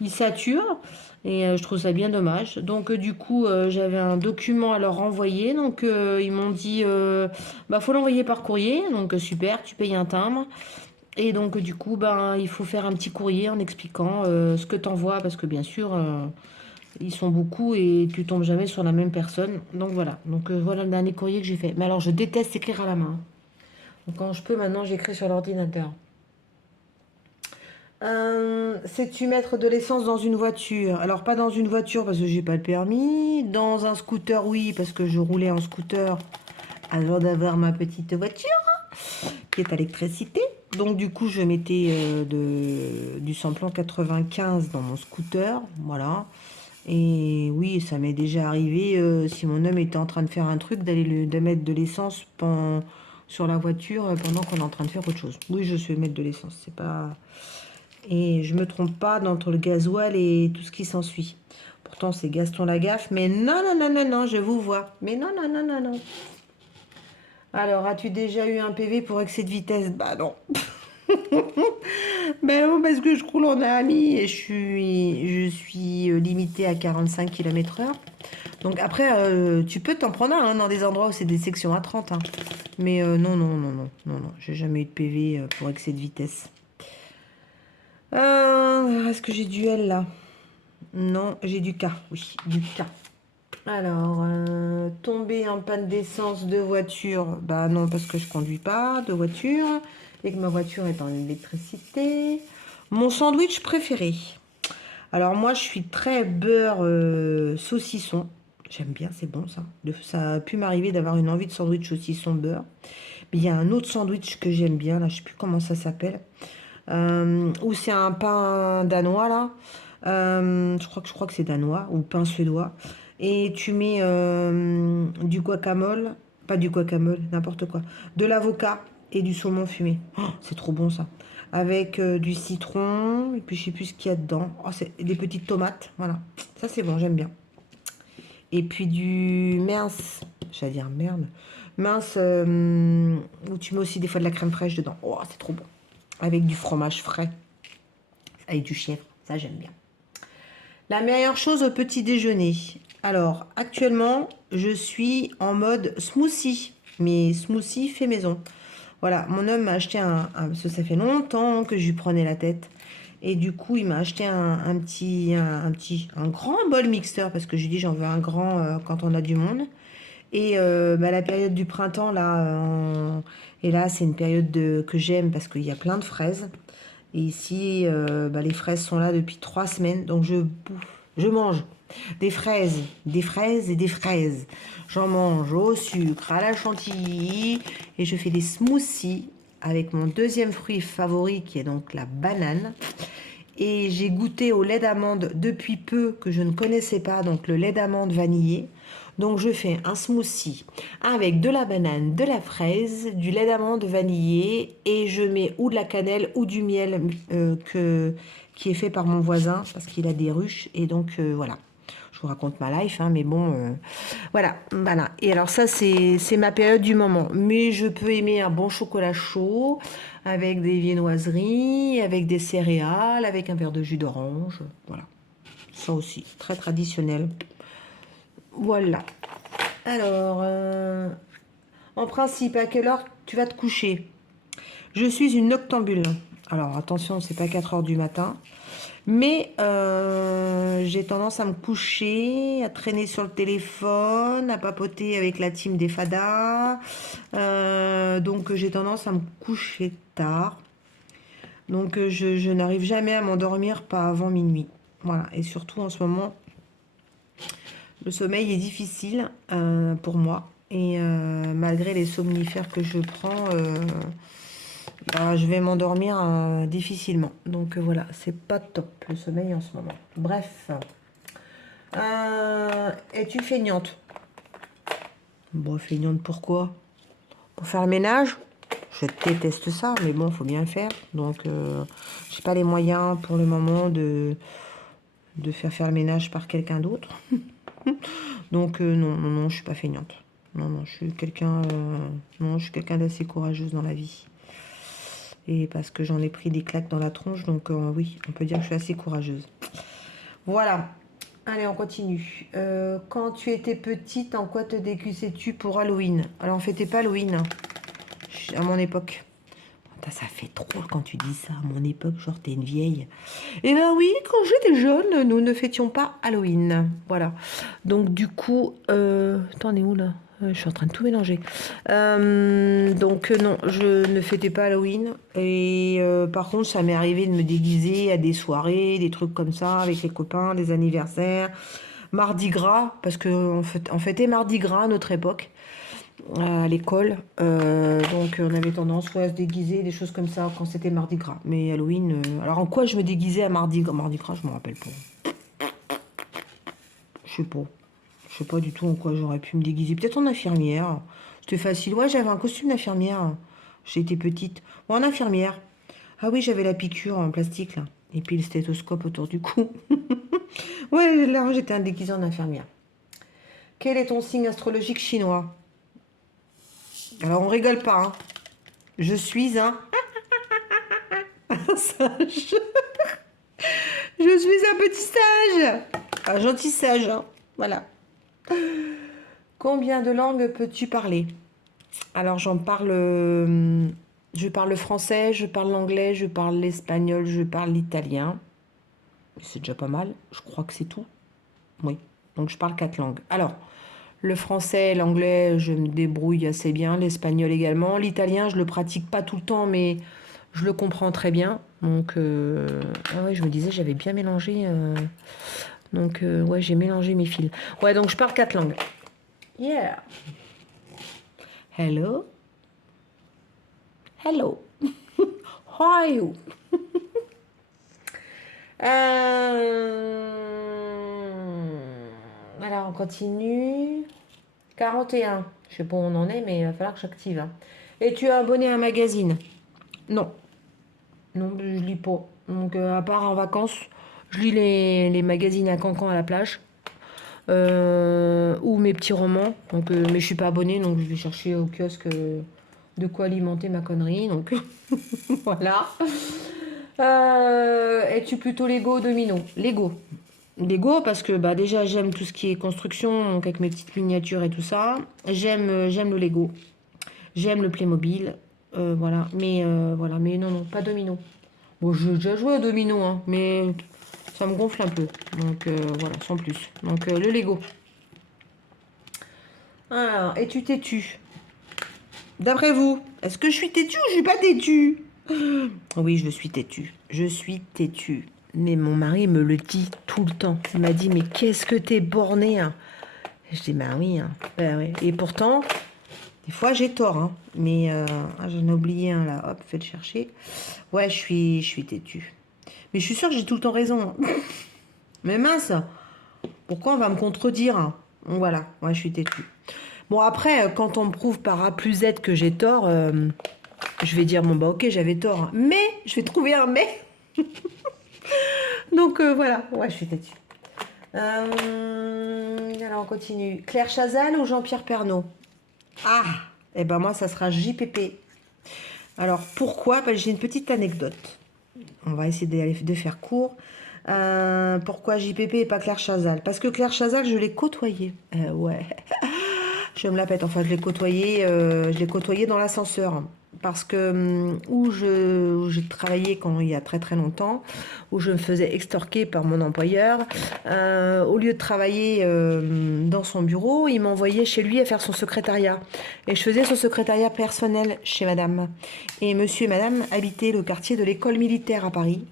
ils saturent. Et je trouve ça bien dommage. Donc du coup, j'avais un document à leur envoyer. Donc ils m'ont dit, bah faut l'envoyer par courrier. Donc super, tu payes un timbre. Et donc du coup, ben il faut faire un petit courrier en expliquant ce que t'envoies parce que bien sûr, ils sont beaucoup et tu tombes jamais sur la même personne. Donc voilà. Donc voilà le dernier courrier que j'ai fait. Mais alors je déteste écrire à la main. Donc quand je peux, maintenant j'écris sur l'ordinateur. Sais-tu mettre de l'essence dans une voiture? Alors pas dans une voiture parce que j'ai pas le permis. Dans un scooter, oui, parce que je roulais en scooter avant d'avoir ma petite voiture qui est à l'électricité. Donc du coup, je mettais du samplon 95 dans mon scooter, voilà. Et oui, ça m'est déjà arrivé si mon homme était en train de faire un truc de mettre de l'essence sur la voiture pendant qu'on est en train de faire autre chose. Oui, je sais mettre de l'essence, c'est pas. Et je me trompe pas entre le gasoil et tout ce qui s'ensuit. Pourtant, c'est Gaston Lagaffe, mais non, non, non, non, non, je vous vois. Mais non, non, non, non, non. Alors, as-tu déjà eu un PV pour excès de vitesse? Bah non. Ben non, parce que je roule en ami et je suis limitée à 45 km/h. Donc après, tu peux t'en prendre un dans des endroits où c'est des sections à 30, hein. Mais non, non, non, non, non, non, j'ai jamais eu de PV pour excès de vitesse. Est-ce que j'ai du L là? Non, j'ai du K, oui, du K. Alors, tomber en panne d'essence de voiture, bah non, parce que je conduis pas de voiture et que ma voiture est en électricité. Mon sandwich préféré. Alors moi, je suis très beurre saucisson. J'aime bien, c'est bon ça. Ça a pu m'arriver d'avoir une envie de sandwich saucisson beurre. Mais il y a un autre sandwich que j'aime bien, là, je sais plus comment ça s'appelle. Ou c'est un pain danois là. Je crois que c'est danois ou pain suédois. Et tu mets du guacamole, pas du guacamole, n'importe quoi, de l'avocat et du saumon fumé. Oh, c'est trop bon ça. Avec du citron et puis je sais plus ce qu'il y a dedans. Oh, c'est des petites tomates, voilà. Ça c'est bon, j'aime bien. Et puis du mince, j'allais dire merde, mince où tu mets aussi des fois de la crème fraîche dedans. Oh, c'est trop bon. Avec du fromage frais, avec du chèvre, ça j'aime bien. La meilleure chose au petit déjeuner. Alors, actuellement, je suis en mode smoothie, mais smoothie fait maison. Voilà, mon homme m'a acheté parce que ça fait longtemps que je lui prenais la tête. Et du coup, il m'a acheté un grand bol mixeur parce que je lui dis j'en veux un grand quand on a du monde. Et bah, la période du printemps, là, et là, c'est une période que j'aime parce qu'il y a plein de fraises. Et ici, bah, les fraises sont là depuis 3 semaines, donc je mange des fraises et des fraises. J'en mange au sucre, à la chantilly, et je fais des smoothies avec mon deuxième fruit favori qui est donc la banane. Et j'ai goûté au lait d'amande depuis peu que je ne connaissais pas, donc le lait d'amande vanillé. Donc je fais un smoothie avec de la banane, de la fraise, du lait d'amande vanillé et je mets ou de la cannelle ou du miel qui est fait par mon voisin parce qu'il a des ruches et donc voilà. Je vous raconte ma life, hein, mais bon, voilà, voilà. Et alors ça, c'est ma période du moment. Mais je peux aimer un bon chocolat chaud avec des viennoiseries, avec des céréales, avec un verre de jus d'orange. Voilà, ça aussi, très traditionnel. Voilà. Alors, en principe, à quelle heure tu vas te coucher? Je suis une noctambule. Alors, attention, c'est pas 4 heures du matin. Mais j'ai tendance à me coucher, à traîner sur le téléphone, à papoter avec la team des fadas. Donc j'ai tendance à me coucher tard. Donc je n'arrive jamais à m'endormir pas avant minuit. Voilà. Et surtout en ce moment, le sommeil est difficile pour moi. Et malgré les somnifères que je prends, bah, je vais m'endormir difficilement. Donc voilà, c'est pas top le sommeil en ce moment. Bref. Es-tu feignante? Bon, feignante pourquoi? Pour faire le ménage? Je déteste ça, mais bon, faut bien le faire. Donc, j'ai pas les moyens pour le moment de faire le ménage par quelqu'un d'autre. Donc, non, non, non, je suis pas feignante. Non, non, je suis quelqu'un non, je suis quelqu'un d'assez courageuse dans la vie. Et parce que j'en ai pris des claques dans la tronche, donc oui, on peut dire que je suis assez courageuse. Voilà. Allez, on continue. Quand tu étais petite, en quoi te déguisais-tu pour Halloween? Alors, on fêtait pas Halloween hein, à mon époque. Putain, ça fait trop quand tu dis ça, à mon époque, genre t'es une vieille. Eh ben oui, quand j'étais jeune, nous ne fêtions pas Halloween. Voilà. Donc du coup, attends, on est où là? Je suis en train de tout mélanger. Donc non, je ne fêtais pas Halloween. Et par contre, ça m'est arrivé de me déguiser à des soirées, des trucs comme ça, avec les copains, des anniversaires. Mardi Gras, parce qu'on fêtait Mardi Gras à notre époque à l'école. Donc on avait tendance ouais, à se déguiser, des choses comme ça quand c'était Mardi Gras. Mais Halloween, alors en quoi je me déguisais à Mardi Gras? Mardi Gras, je me rappelle pas. Je sais pas. Je sais pas du tout en quoi j'aurais pu me déguiser. Peut-être en infirmière. C'était facile. Ouais, j'avais un costume d'infirmière. J'étais petite. Ou en infirmière. Ah oui, j'avais la piqûre en plastique là. Et puis le stéthoscope autour du cou. Ouais, là j'étais un déguisé en infirmière. Quel est ton signe astrologique chinois? Alors on rigole pas, hein. Je suis un sage. Je suis un petit sage. Un gentil sage, hein. Voilà. Combien de langues peux-tu parler? Alors j'en parle... je parle le français, je parle l'anglais, je parle l'espagnol, je parle l'italien. C'est déjà pas mal. Je crois que c'est tout. Oui. Donc je parle 4 langues. Alors, le français, l'anglais, je me débrouille assez bien. L'espagnol également. L'italien, je le pratique pas tout le temps, mais je le comprends très bien. Donc, ah ouais, je me disais, j'avais bien mélangé. Donc, ouais, j'ai mélangé mes fils. Ouais, donc je parle 4 langues. Yeah. Hello. Hello. How are you? Alors, on continue. 41. Je sais pas où on en est, mais il va falloir que j'active. Hein. Et tu as abonné à un magazine? Non. Non, je lis pas. Donc, à part en vacances, je lis les magazines à Cancan à la plage. Ou mes petits romans. Donc, mais je suis pas abonnée, donc je vais chercher au kiosque de quoi alimenter ma connerie. Donc, voilà. Es-tu plutôt Lego ou Domino? Lego. Lego parce que bah, déjà j'aime tout ce qui est construction, donc avec mes petites miniatures et tout ça. J'aime le Lego. J'aime le Playmobil. Voilà. Mais non, non, pas Domino. Bon, j'ai déjà joué au Domino, hein, mais ça me gonfle un peu. Donc voilà, sans plus. Donc le Lego. Alors, es-tu têtu? D'après vous, est-ce que je suis têtu ou je suis pas têtu? Oui, je suis têtu. Je suis têtu. Mais mon mari me le dit tout le temps. Il m'a dit, mais qu'est-ce que t'es borné hein. Je dis, bah oui. Hein. Bah ouais. Et pourtant, des fois j'ai tort. Hein. Mais j'en ai oublié un là. Hop, faites chercher. Ouais, je suis têtu. Mais je suis sûre que j'ai tout le temps raison. Hein. Mais mince, pourquoi on va me contredire hein. Donc voilà, ouais, je suis têtu. Bon, après, quand on me prouve par A plus Z que j'ai tort, je vais dire, bon, bah ok, j'avais tort. Hein. Mais, je vais trouver un mais. Donc voilà, ouais, je suis têtue. Alors on continue. Claire Chazal ou Jean-Pierre Pernaut? Ah, et ben moi ça sera JPP. Alors pourquoi? Parce que j'ai une petite anecdote. On va essayer de faire court. Pourquoi JPP et pas Claire Chazal? Parce que Claire Chazal, je l'ai côtoyée. Ouais. Je me la pète. Enfin, je l'ai côtoyée dans l'ascenseur. Parce que où j'ai travaillé quand il y a très très longtemps, où je me faisais extorquer par mon employeur, au lieu de travailler dans son bureau, il m'envoyait chez lui à faire son secrétariat. Et je faisais son secrétariat personnel chez madame. Et monsieur et madame habitaient le quartier de l'école militaire à Paris.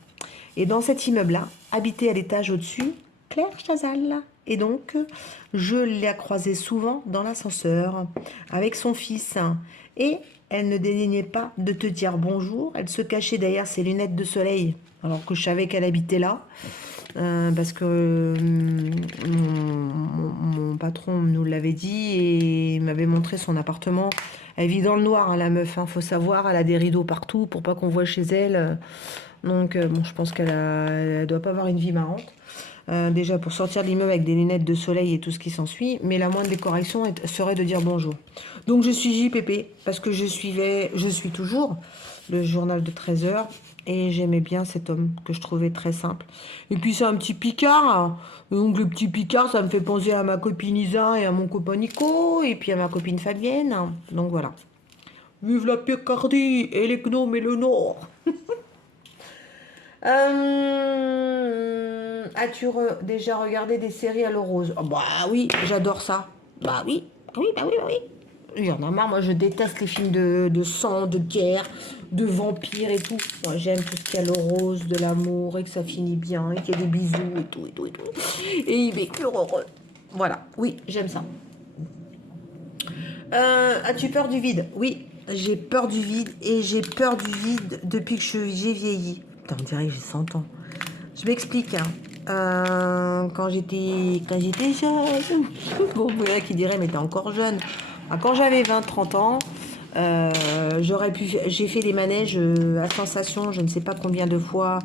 Et dans cet immeuble-là, habitait à l'étage au-dessus, Claire Chazal. Et donc, je la croisais souvent dans l'ascenseur avec son fils. Et elle ne dédaignait pas de te dire bonjour. Elle se cachait derrière ses lunettes de soleil, alors que je savais qu'elle habitait là. Parce que mon patron nous l'avait dit et il m'avait montré son appartement. Elle vit dans le noir, hein, la meuf. Hein, faut savoir, elle a des rideaux partout pour pas qu'on voit chez elle. Donc, bon, je pense elle doit pas avoir une vie marrante. Déjà pour sortir de l'immeuble avec des lunettes de soleil et tout ce qui s'ensuit, mais la moindre des corrections serait de dire bonjour. Donc je suis JPP parce que je suis toujours le journal de 13 heures Et j'aimais bien cet homme que je trouvais très simple. Et puis c'est un petit Picard, hein. Donc le petit Picard, ça me fait penser à ma copine Isa et à mon copain Nico, et puis à ma copine Fabienne. Donc voilà. Vive la Picardie et les gnomes et le Nord. As-tu déjà regardé des séries à l'eau rose? Oh, bah oui, j'adore ça. Bah oui, oui, bah oui, bah oui. Il y en a marre, moi je déteste les films de sang, de guerre, de vampires et tout. Moi j'aime tout ce qui est à l'eau rose, de l'amour et que ça finit bien et qu'il y a des bisous et tout et tout et tout. Et il est heureux. Voilà, oui, j'aime ça. As-tu peur du vide? Oui, j'ai peur du vide et j'ai peur du vide depuis que j'ai vieilli. Putain, on dirait que j'ai 100 ans. Je m'explique, hein. Quand j'étais jeune, bon, il y en a qui diraient, mais t'es encore jeune. Ah, quand j'avais 20, 30 ans, j'ai fait des manèges à sensation, je ne sais pas combien de fois.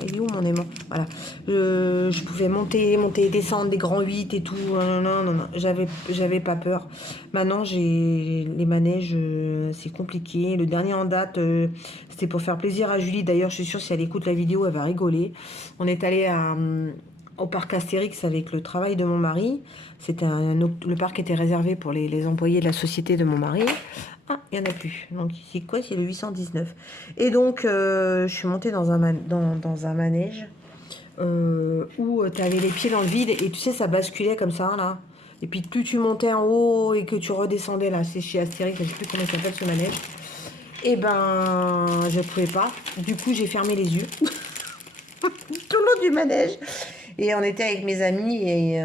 Il est où mon aimant? Voilà. Je pouvais monter, descendre des grands 8 et tout. Non, non, non, non. J'avais pas peur. Maintenant, j'ai les manèges, c'est compliqué. Le dernier en date, c'était pour faire plaisir à Julie. D'ailleurs, je suis sûre si elle écoute la vidéo, elle va rigoler. On est allé au parc Astérix avec le travail de mon mari. Le parc était réservé pour les employés de la société de mon mari. Ah, il n'y en a plus. Donc, c'est quoi? C'est le 819. Et donc, je suis montée dans dans un manège où tu avais les pieds dans le vide et tu sais, ça basculait comme ça, là. Et puis, plus tu montais en haut et que tu redescendais, là, c'est chez Astérix, je ne sais plus comment il s'appelle ce manège. Et ben, je ne pouvais pas. Du coup, j'ai fermé les yeux tout le long du manège. Et on était avec mes amis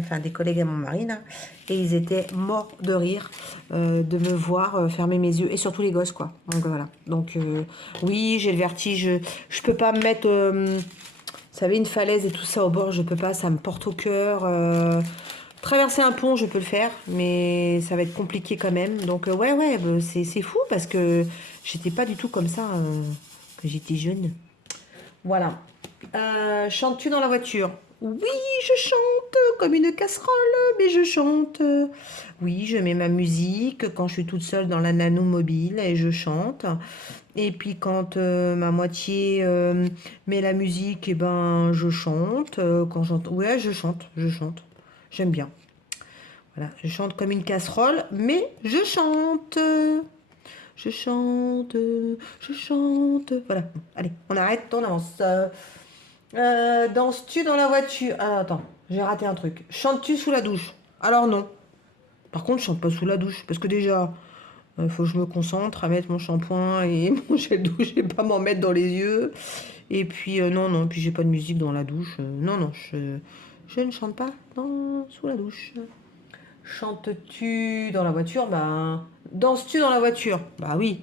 enfin des collègues à mon mari là, et ils étaient morts de rire de me voir fermer mes yeux et surtout les gosses quoi. Donc voilà. Donc oui, j'ai le vertige. Je peux pas me mettre, vous savez, une falaise et tout ça au bord. Je peux pas. Ça me porte au cœur. Traverser un pont, je peux le faire, mais ça va être compliqué quand même. Donc ouais ouais, c'est fou parce que j'étais pas du tout comme ça quand j'étais jeune. Voilà. Chantes-tu dans la voiture? Oui, je chante comme une casserole, mais je chante. Oui, je mets ma musique quand je suis toute seule dans la nano mobile et je chante. Et puis quand ma moitié met la musique, et ben je chante. Quand j'entends, ouais, je chante, je chante. J'aime bien. Voilà, je chante comme une casserole, mais je chante. Je chante, je chante. Voilà. Allez, on arrête, on avance. Danses-tu dans la voiture? Ah, attends, j'ai raté un truc. Chantes-tu sous la douche? Alors non. Par contre, je chante pas sous la douche. Parce que déjà, il faut que je me concentre à mettre mon shampoing et mon gel douche et pas m'en mettre dans les yeux. Et puis, non, non, puis j'ai pas de musique dans la douche. Non, non, je ne chante pas sous la douche. Chantes-tu dans la voiture? Bah, danses-tu dans la voiture? Bah oui.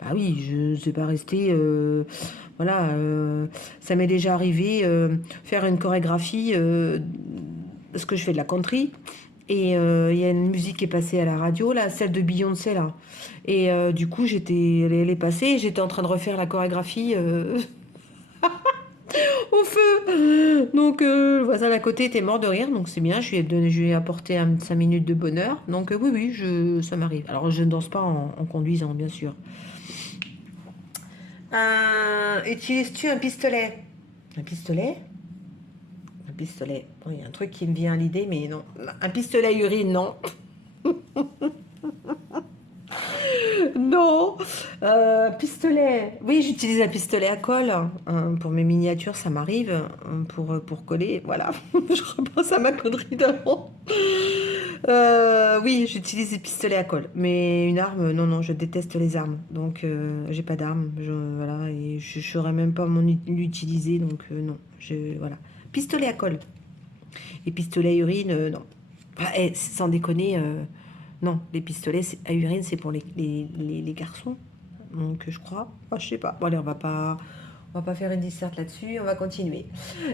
Bah oui, je ne sais pas rester. Voilà, ça m'est déjà arrivé faire une chorégraphie parce que je fais de la country et il y a une musique qui est passée à la radio là, celle de Beyoncé là. Et du coup, elle est passée, et j'étais en train de refaire la chorégraphie au feu. Donc le voisin d'à côté était mort de rire, donc c'est bien. Je lui ai apporté 5 minutes de bonheur. Donc oui, oui, ça m'arrive. Alors je ne danse pas en conduisant, bien sûr. Utilises-tu un pistolet? Un pistolet? Un pistolet. Bon, il y a un truc qui me vient à l'idée, mais non. Un pistolet à urine, non. Non. Pistolet. Oui, j'utilise un pistolet à colle pour mes miniatures, ça m'arrive pour coller. Voilà. Je repense à ma connerie d'avant. Oui, j'utilise des pistolets à colle, mais une arme, non, non, je déteste les armes. Donc, j'ai pas d'arme. Voilà, et je saurais même pas l'utiliser, donc non. Voilà. Pistolet à colle. Et pistolet à urine, non. Ah, sans déconner, non, les pistolets à urine, c'est pour les garçons. Donc, je crois. Ah, je sais pas. Bon, allez, on va pas faire une disserte là-dessus, on va continuer.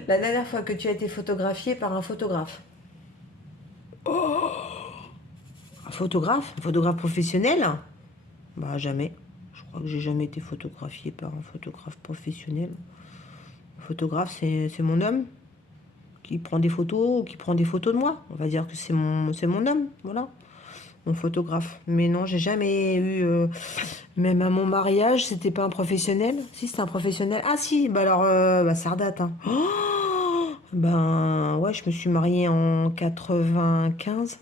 La dernière fois que tu as été photographié par un photographe. Un photographe professionnel? Bah jamais. Je crois que j'ai jamais été photographié par un photographe professionnel. Un photographe, c'est mon homme qui prend des photos ou qui prend des photos de moi. On va dire que c'est mon homme, voilà. mon photographe. Mais non, j'ai jamais eu... même à mon mariage, c'était pas un professionnel. Si, c'était un professionnel. Ah si, bah alors, bah, ça redate, hein. Oh, ben ouais, je me suis mariée en 95.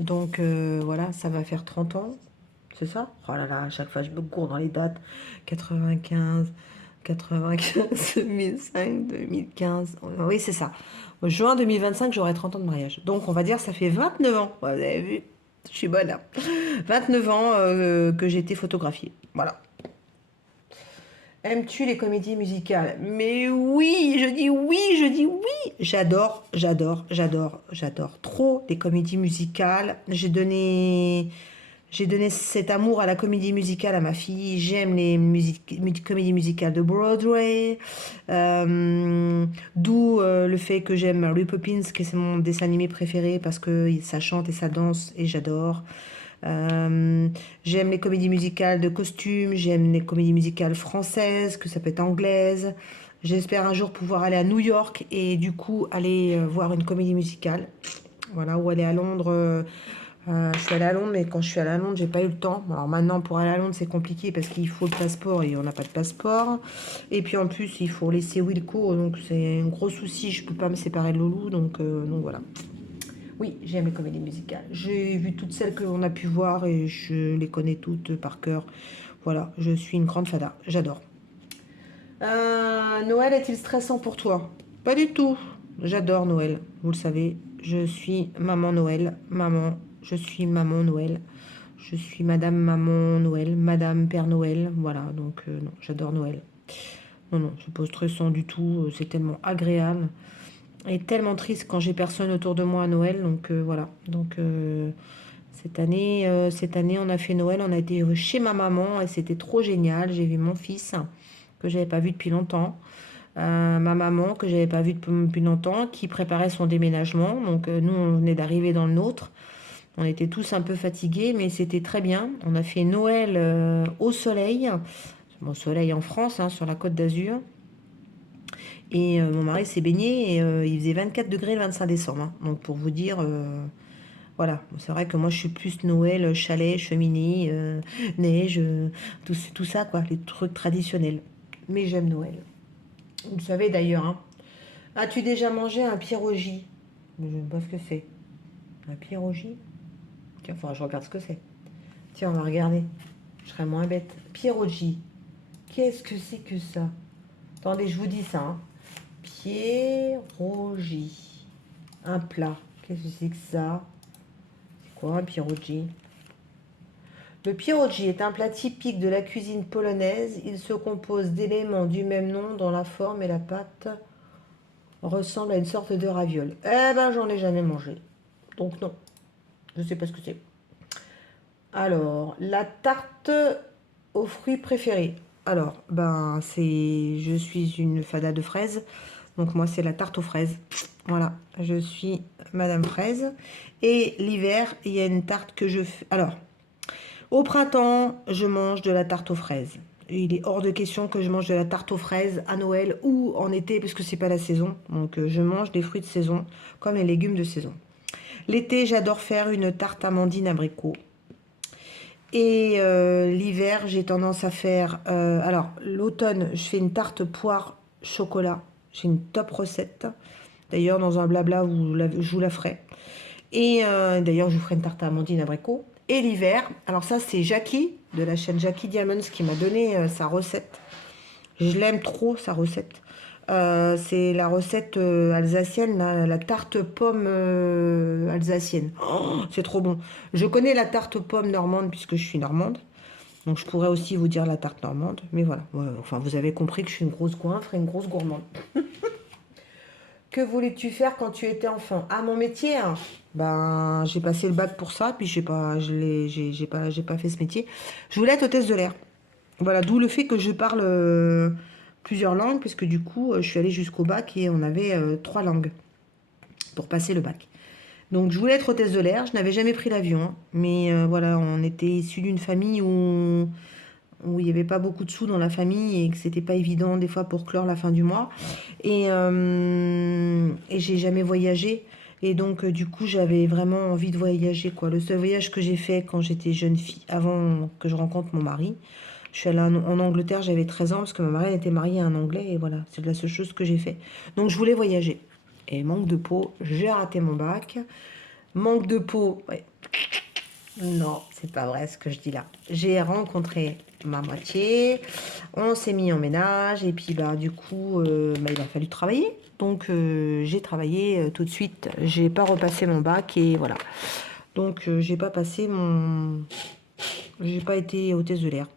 Donc voilà, ça va faire 30 ans. C'est ça? Oh là là, à chaque fois je me cours dans les dates. 95, 95, 2005, 2015. Oui, c'est ça. En juin 2025, j'aurai 30 ans de mariage. Donc on va dire ça fait 29 ans. Ouais, vous avez vu? Je suis bonne là. 29 ans que j'ai été photographiée. Voilà. Aimes-tu les comédies musicales? Mais oui, je dis oui, je dis oui. J'adore, j'adore, j'adore, j'adore trop les comédies musicales. J'ai donné cet amour à la comédie musicale à ma fille. J'aime les comédies musicales de Broadway. D'où le fait que j'aime Mary Poppins, que c'est mon dessin animé préféré parce que ça chante et ça danse et j'adore. J'aime les comédies musicales de costumes, j'aime les comédies musicales françaises, que ça peut être anglaise. J'espère un jour pouvoir aller à New York et du coup aller voir une comédie musicale. Voilà, ou aller à Londres. Je suis allée à Londres, mais quand je suis allée à Londres, j'ai pas eu le temps. Alors maintenant, pour aller à Londres, c'est compliqué parce qu'il faut le passeport et on n'a pas de passeport. Et puis en plus, il faut laisser Wilco, donc c'est un gros souci. Je peux pas me séparer de Loulou, donc voilà. Oui, j'aime les comédies musicales. J'ai vu toutes celles que l'on a pu voir et je les connais toutes par cœur. Voilà, je suis une grande fada. J'adore. Noël est-il stressant pour toi? Pas du tout. J'adore Noël. Vous le savez, je suis maman Noël. Maman, je suis maman Noël. Je suis Madame Maman Noël, Madame Père Noël. Voilà, donc non, j'adore Noël. Non, non, c'est pas stressant du tout. C'est tellement agréable. Et tellement triste quand j'ai personne autour de moi à Noël. Donc voilà. Donc cette année, on a fait Noël. On a été chez ma maman et c'était trop génial. J'ai vu mon fils que j'avais pas vu depuis longtemps. Ma maman que j'avais pas vue depuis longtemps, qui préparait son déménagement. Donc nous, on venait d'arriver dans le nôtre. On était tous un peu fatigués, mais c'était très bien. On a fait Noël au soleil. Au soleil en France, hein, sur la Côte d'Azur. Et mon mari s'est baigné et il faisait 24 degrés le 25 décembre, hein. Donc pour vous dire, voilà, c'est vrai que moi je suis plus Noël, chalet, cheminée, neige, tout ça quoi, les trucs traditionnels. Mais j'aime Noël. Vous le savez d'ailleurs, hein. As-tu déjà mangé un pierogi? Je ne sais pas ce que c'est. Un pierogi? Tiens, faudra que je regarde ce que c'est. Tiens, on va regarder. Je serais moins bête. Pierogi. Qu'est-ce que c'est que ça? Attendez, je vous dis ça, hein. Pierogi. Un plat. Qu'est-ce que c'est que ça? C'est quoi un pierogi? Le pierogi est un plat typique de la cuisine polonaise. Il se compose d'éléments du même nom dont la forme et la pâte ressemblent à une sorte de raviole. Eh ben, j'en ai jamais mangé. Donc non, je sais pas ce que c'est. Alors, la tarte aux fruits préférés. Alors, ben, je suis une fada de fraises. Donc moi, c'est la tarte aux fraises. Voilà, je suis Madame Fraise. Et l'hiver, il y a une tarte que je fais. Alors, au printemps, je mange de la tarte aux fraises. Il est hors de question que je mange de la tarte aux fraises à Noël ou en été parce que c'est pas la saison. Donc je mange des fruits de saison comme les légumes de saison. L'été, j'adore faire une tarte amandine abricot. Et l'hiver, j'ai tendance à faire... alors, l'automne, je fais une tarte poire chocolat. J'ai une top recette. D'ailleurs, dans un blabla, je vous la ferai. Et d'ailleurs, je vous ferai une tarte à amandine abricot. Et l'hiver, alors ça, c'est Jackie, de la chaîne Jackie Diamonds, qui m'a donné sa recette. Je l'aime trop, sa recette. C'est la recette alsacienne, la tarte pomme alsacienne. Oh, c'est trop bon. Je connais la tarte pomme normande puisque je suis normande. Donc je pourrais aussi vous dire la tarte normande. Mais voilà. Ouais, enfin, vous avez compris que je suis une grosse goinfre et une grosse gourmande. Que voulais-tu faire quand tu étais enfant? Ah, mon métier, hein. Ben, j'ai passé le bac pour ça, puis j'ai pas fait ce métier. Je voulais être hôtesse de l'air. Voilà, d'où le fait que je parle plusieurs langues, puisque du coup, je suis allée jusqu'au bac et on avait 3 langues pour passer le bac. Donc, je voulais être hôtesse de l'air. Je n'avais jamais pris l'avion, hein. Mais voilà, on était issus d'une famille où il n'y avait pas beaucoup de sous dans la famille et que c'était pas évident des fois pour clore la fin du mois. Et j'ai jamais voyagé. Et donc, du coup, j'avais vraiment envie de voyager, quoi. Le seul voyage que j'ai fait quand j'étais jeune fille, avant que je rencontre mon mari, je suis allée en Angleterre, j'avais 13 ans, parce que ma mari était mariée à un Anglais, et voilà, c'est la seule chose que j'ai fait. Donc, je voulais voyager. Et manque de peau, j'ai raté mon bac. Manque de peau, ouais. Non, c'est pas vrai ce que je dis là. J'ai rencontré ma moitié, on s'est mis en ménage, et puis bah du coup, bah, il a fallu travailler. Donc j'ai travaillé tout de suite. J'ai pas repassé mon bac et voilà. Donc j'ai pas passé mon, j'ai pas été hôtesse de l'air.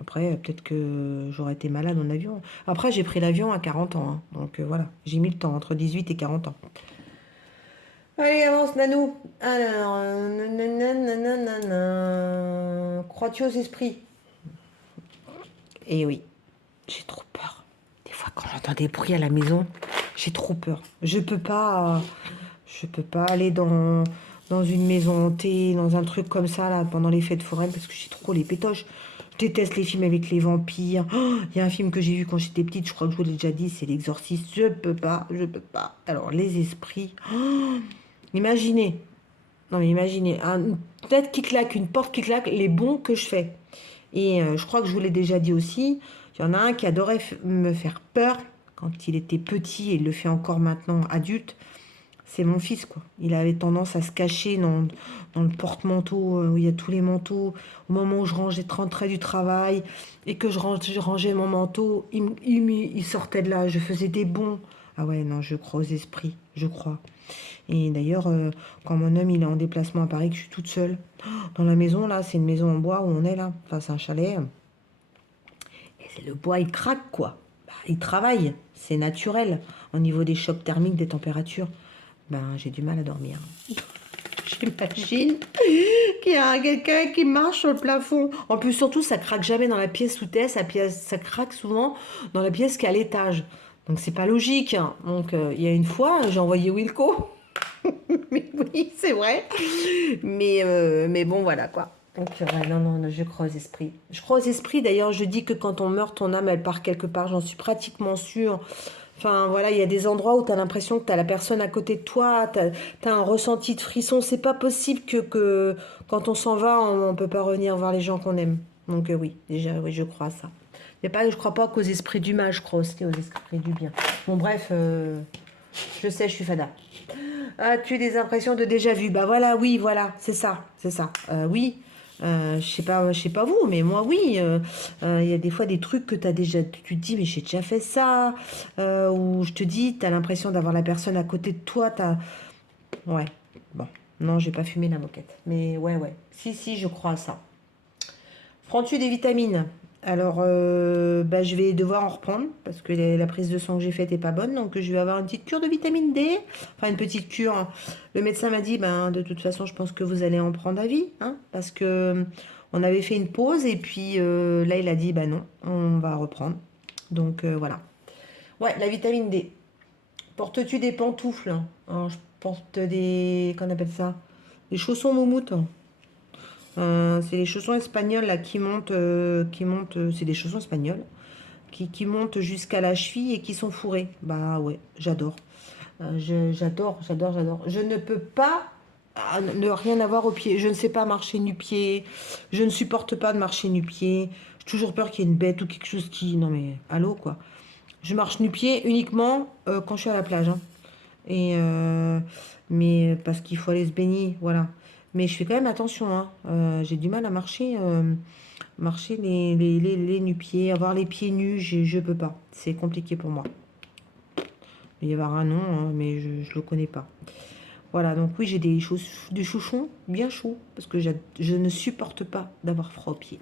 Après, peut-être que j'aurais été malade en avion. Après, j'ai pris l'avion à 40 ans, hein. Donc voilà, j'ai mis le temps entre 18 et 40 ans. Allez, avance, Nanou. Alors, nanana. Crois-tu aux esprits? Eh oui, j'ai trop peur. Des fois, quand j'entends des bruits à la maison, j'ai trop peur. Je peux pas aller dans une maison hantée, dans un truc comme ça, là, pendant les fêtes foraines, parce que j'ai trop les pétoches. Je déteste les films avec les vampires. Il y a un film que j'ai vu quand j'étais petite, je crois que je vous l'ai déjà dit, c'est L'Exorciste. Je peux pas, je peux pas. Alors, les esprits. Imaginez. Non, mais imaginez, une tête qui claque, une porte qui claque, les bons que je fais. Et je crois que je vous l'ai déjà dit aussi, il y en a un qui adorait me faire peur quand il était petit et il le fait encore maintenant adulte. C'est mon fils, quoi. Il avait tendance à se cacher dans le porte-manteau où il y a tous les manteaux. Au moment où rentrais du travail et que je rangeais mon manteau, il sortait de là. Je faisais des bonds. Ah ouais, non, je crois aux esprits, je crois. Et d'ailleurs, quand mon homme il est en déplacement à Paris, que je suis toute seule, dans la maison, là, c'est une maison en bois où on est là. Enfin, c'est un chalet. Et c'est le bois, il craque, quoi. Bah, il travaille. C'est naturel. Au niveau des chocs thermiques, des températures, ben, j'ai du mal à dormir. J'imagine qu'il y a quelqu'un qui marche sur le plafond. En plus, surtout, ça craque jamais dans la pièce où t'es. Ça craque souvent dans la pièce qui est à l'étage. Donc, c'est pas logique, hein. Donc, il y a une fois, j'ai envoyé Wilco. Mais oui, c'est vrai. Mais bon, voilà quoi. Donc, ouais, non, non, non, je crois aux esprits. Je crois aux esprits, d'ailleurs, je dis que quand on meurt, ton âme, elle part quelque part, j'en suis pratiquement sûre. Enfin, voilà, il y a des endroits où tu as l'impression que tu as la personne à côté de toi, tu as un ressenti de frisson. C'est pas possible que quand on s'en va, on peut pas revenir voir les gens qu'on aime. Donc, oui, déjà, oui, je crois à ça. Mais pas, je crois pas qu'aux esprits du mal, je crois aussi aux esprits du bien. Bon, bref, je sais, je suis fada. As-tu des impressions de déjà vu? Bah voilà, oui, voilà, c'est ça, c'est ça. Oui, je sais pas vous, mais moi oui. Il y a des fois des trucs que t'as déjà, tu te dis, mais j'ai déjà fait ça. Ou je te dis, t'as l'impression d'avoir la personne à côté de toi. Ouais, bon, non, j'ai pas fumé la moquette. Mais ouais, ouais. Si, si, je crois à ça. Prends-tu des vitamines? Alors, bah, je vais devoir en reprendre parce que la prise de sang que j'ai faite n'est pas bonne. Donc, je vais avoir une petite cure de vitamine D. Enfin, une petite cure. Le médecin m'a dit, ben, de toute façon, je pense que vous allez en prendre à vie. Hein, parce que on avait fait une pause et puis là, il a dit, bah non, on va reprendre. Donc, voilà. Ouais, la vitamine D. Portes-tu des pantoufles? Alors, je porte des... Qu'on appelle ça? Des chaussons moumoutes. C'est les chaussons espagnols là qui montent, c'est des chaussons espagnols qui montent jusqu'à la cheville et qui sont fourrés. Bah ouais, j'adore. J'adore, j'adore, j'adore. Je ne peux pas ne rien avoir au pied. Je ne sais pas marcher nu-pied. Je ne supporte pas de marcher nu-pied. J'ai toujours peur qu'il y ait une bête ou quelque chose qui... Non mais, allô quoi. Je marche nu-pied uniquement quand je suis à la plage, hein. Et mais parce qu'il faut aller se baigner, voilà. Mais je fais quand même attention, hein. J'ai du mal à marcher les nu-pieds, avoir les pieds nus, je peux pas. C'est compliqué pour moi. Il va y avoir un nom, hein, mais je le connais pas. Voilà, donc oui, j'ai des chouchons bien chauds, parce que je ne supporte pas d'avoir froid aux pieds.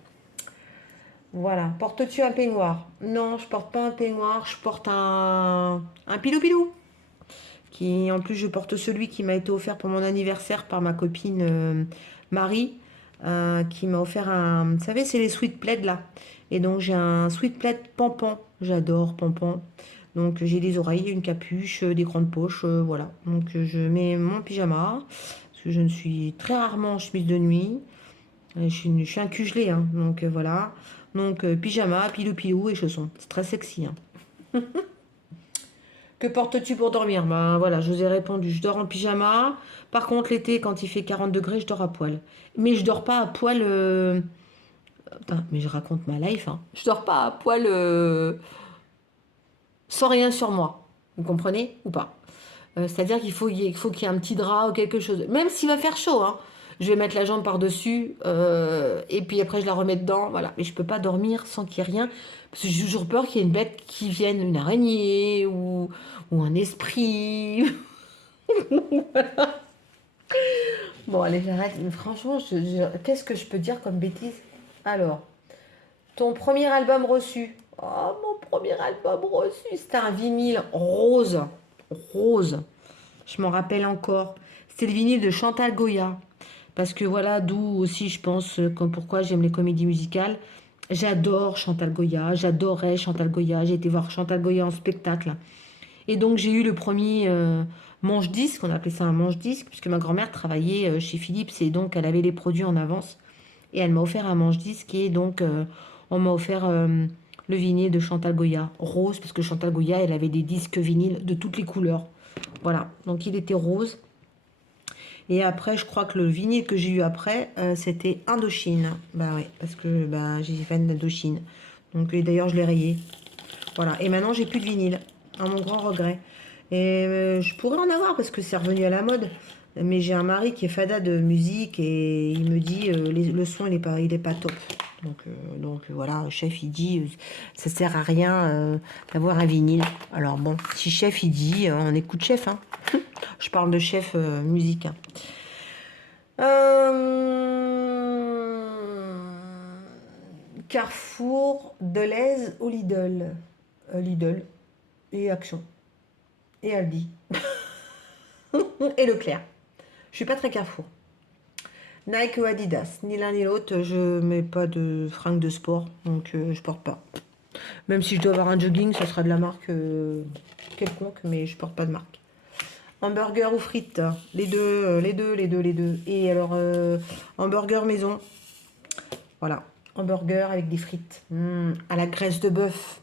Voilà. Portes-tu un peignoir? Non, je porte pas un peignoir, je porte un pilou-pilou. Qui en plus je porte celui qui m'a été offert pour mon anniversaire par ma copine Marie, qui m'a offert vous savez, c'est les sweet plaids là. Et donc j'ai un sweet plaid pampan, j'adore pampan. Donc j'ai des oreilles, une capuche, des grandes poches, voilà. Donc je mets mon pyjama, parce que je ne suis très rarement en chemise de nuit. Je suis un cugelé, hein, donc voilà. Donc pyjama, pilou pilou et chaussons. C'est très sexy, hein. Que portes-tu pour dormir? Ben voilà, je vous ai répondu. Je dors en pyjama. Par contre, l'été, quand il fait 40 degrés, je dors à poil. Mais je dors pas à poil. Putain, mais je raconte ma life, hein. Je dors pas à poil sans rien sur moi. Vous comprenez ou pas? C'est-à-dire qu'il faut qu'il y ait un petit drap ou quelque chose. Même s'il va faire chaud, hein. Je vais mettre la jambe par-dessus et puis après je la remets dedans. Voilà. Mais je peux pas dormir sans qu'il y ait rien. Parce que j'ai toujours peur qu'il y ait une bête qui vienne, une araignée ou un esprit. Bon, allez, j'arrête. Mais franchement, qu'est-ce que je peux dire comme bêtise? Alors, ton premier album reçu. Oh, mon premier album reçu, c'était un vinyle rose. Rose. Je m'en rappelle encore. C'était le vinyle de Chantal Goya. Parce que voilà, d'où aussi je pense comme pourquoi j'aime les comédies musicales. J'adore Chantal Goya, j'adorais Chantal Goya. J'ai été voir Chantal Goya en spectacle. Et donc j'ai eu le premier manche-disque, on appelait ça un manche-disque, puisque ma grand-mère travaillait chez Philips et donc elle avait les produits en avance. Et elle m'a offert un manche-disque et donc on m'a offert le vinyle de Chantal Goya, rose, parce que Chantal Goya, elle avait des disques vinyles de toutes les couleurs. Voilà, donc il était rose. Et après, je crois que le vinyle que j'ai eu après, c'était Indochine. Bah ouais, parce que bah, j'ai fan d'Indochine. Donc et d'ailleurs, je l'ai rayé. Voilà, et maintenant, j'ai plus de vinyle, à mon grand regret. Et je pourrais en avoir parce que c'est revenu à la mode. Mais j'ai un mari qui est fada de musique et il me dit le son il est pas top. Donc voilà, chef il dit ça sert à rien d'avoir un vinyle. Alors bon, si chef il dit, on écoute chef. Hein. Je parle de chef musique. Hein. Carrefour, Deleuze ou Lidl? Lidl et Action et Aldi et Leclerc. Je suis pas très Carrefour. Nike ou Adidas, ni l'un ni l'autre, je mets pas de fringues de sport, donc je porte pas. Même si je dois avoir un jogging, ça sera de la marque quelconque, mais je porte pas de marque. Hamburger ou frites? Les deux, les deux, les deux, les deux. Et alors, hamburger maison. Voilà. Hamburger avec des frites. À la graisse de bœuf.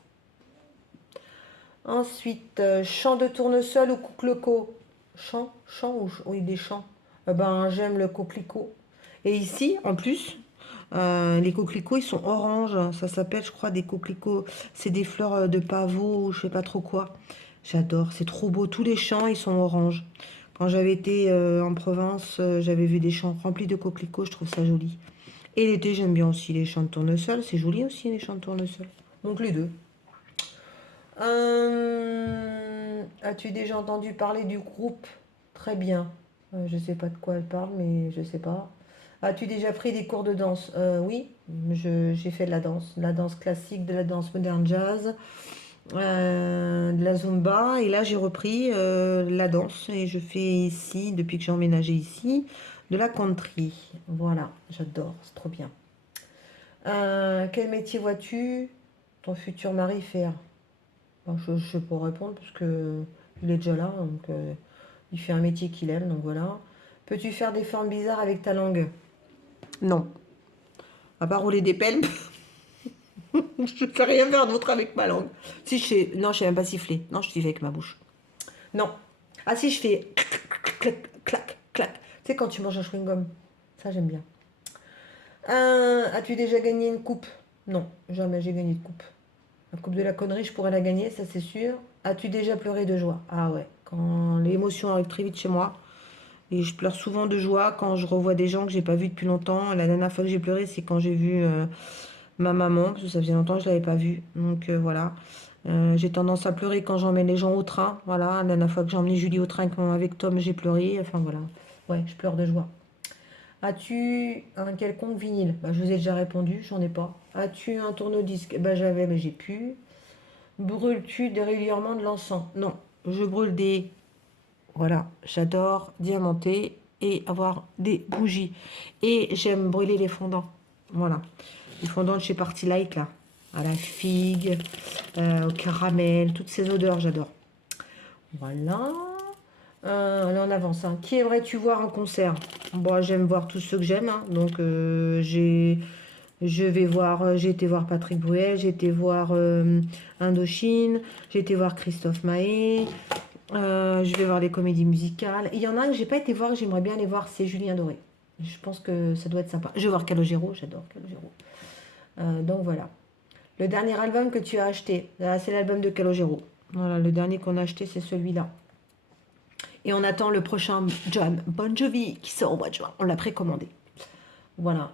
Ensuite, champ de tournesol ou coquelicot? Champ ou... Oui, des champs. Ben, j'aime le coquelicot. Et ici, en plus, les coquelicots, ils sont oranges. Ça s'appelle, je crois, des coquelicots. C'est des fleurs de pavot, je sais pas trop quoi. J'adore, c'est trop beau. Tous les champs, ils sont oranges. Quand j'avais été en Provence, j'avais vu des champs remplis de coquelicots. Je trouve ça joli. Et l'été, j'aime bien aussi les champs de tournesol. C'est joli aussi, les champs de tournesol. Donc les deux. As-tu déjà entendu parler du groupe? Très bien. Je sais pas de quoi elle parle, mais je sais pas. As-tu déjà pris des cours de danse? Oui, j'ai fait de la danse classique, de la danse moderne jazz, de la zumba. Et là, j'ai repris la danse et je fais ici, depuis que j'ai emménagé ici, de la country. Voilà, j'adore, c'est trop bien. Quel métier vois-tu ton futur mari faire? Bon, je ne sais pas répondre parce que il est déjà là, donc il fait un métier qu'il aime, donc voilà. Peux-tu faire des formes bizarres avec ta langue? Non. À part rouler des pelles, je ne sais rien faire d'autre avec ma langue. Si je fais... Non, je sais même pas siffler. Non, je siffle avec ma bouche. Non. Ah si, je fais... Clac, clac, clac. Tu sais, quand tu manges un chewing-gum. Ça, j'aime bien. As-tu déjà gagné une coupe? Non, jamais j'ai gagné de coupe. La coupe de la connerie, je pourrais la gagner, ça c'est sûr. As-tu déjà pleuré de joie? Ah ouais, quand l'émotion arrive très vite chez moi. Et je pleure souvent de joie quand je revois des gens que j'ai pas vus depuis longtemps. La dernière fois que j'ai pleuré, c'est quand j'ai vu ma maman, parce que ça faisait longtemps que je l'avais pas vue. Donc voilà. J'ai tendance à pleurer quand j'emmène les gens au train. Voilà, la dernière fois que j'ai emmené Julie au train avec Tom, j'ai pleuré. Enfin voilà. Ouais, je pleure de joie. As-tu un quelconque vinyle? Bah, je vous ai déjà répondu, j'en ai pas. As-tu un tourne-disque? Bah, j'avais, mais j'ai plus. Brûles-tu régulièrement de l'encens? Non, je brûle des... Voilà, j'adore diamanter et avoir des bougies. Et j'aime brûler les fondants. Voilà, les fondants de chez Party Light, là. À la figue, au caramel, toutes ces odeurs, j'adore. Voilà. Allez, on avance. Hein. Qui aimerais-tu voir en concert? Bon, j'aime voir tous ceux que j'aime. Hein. Donc, J'ai été voir Patrick Bruel, j'ai été voir Indochine, j'ai été voir Christophe Maé, je vais voir les comédies musicales. Il y en a que j'ai pas été voir, que j'aimerais bien aller voir, c'est Julien Doré. Je pense que ça doit être sympa. Je vais voir Calogero, j'adore Calogero. Donc voilà. Le dernier album que tu as acheté, c'est l'album de Calogero. Voilà, le dernier qu'on a acheté, c'est celui-là. Et on attend le prochain John Bon Jovi qui sort au mois de juin. On l'a précommandé. Voilà.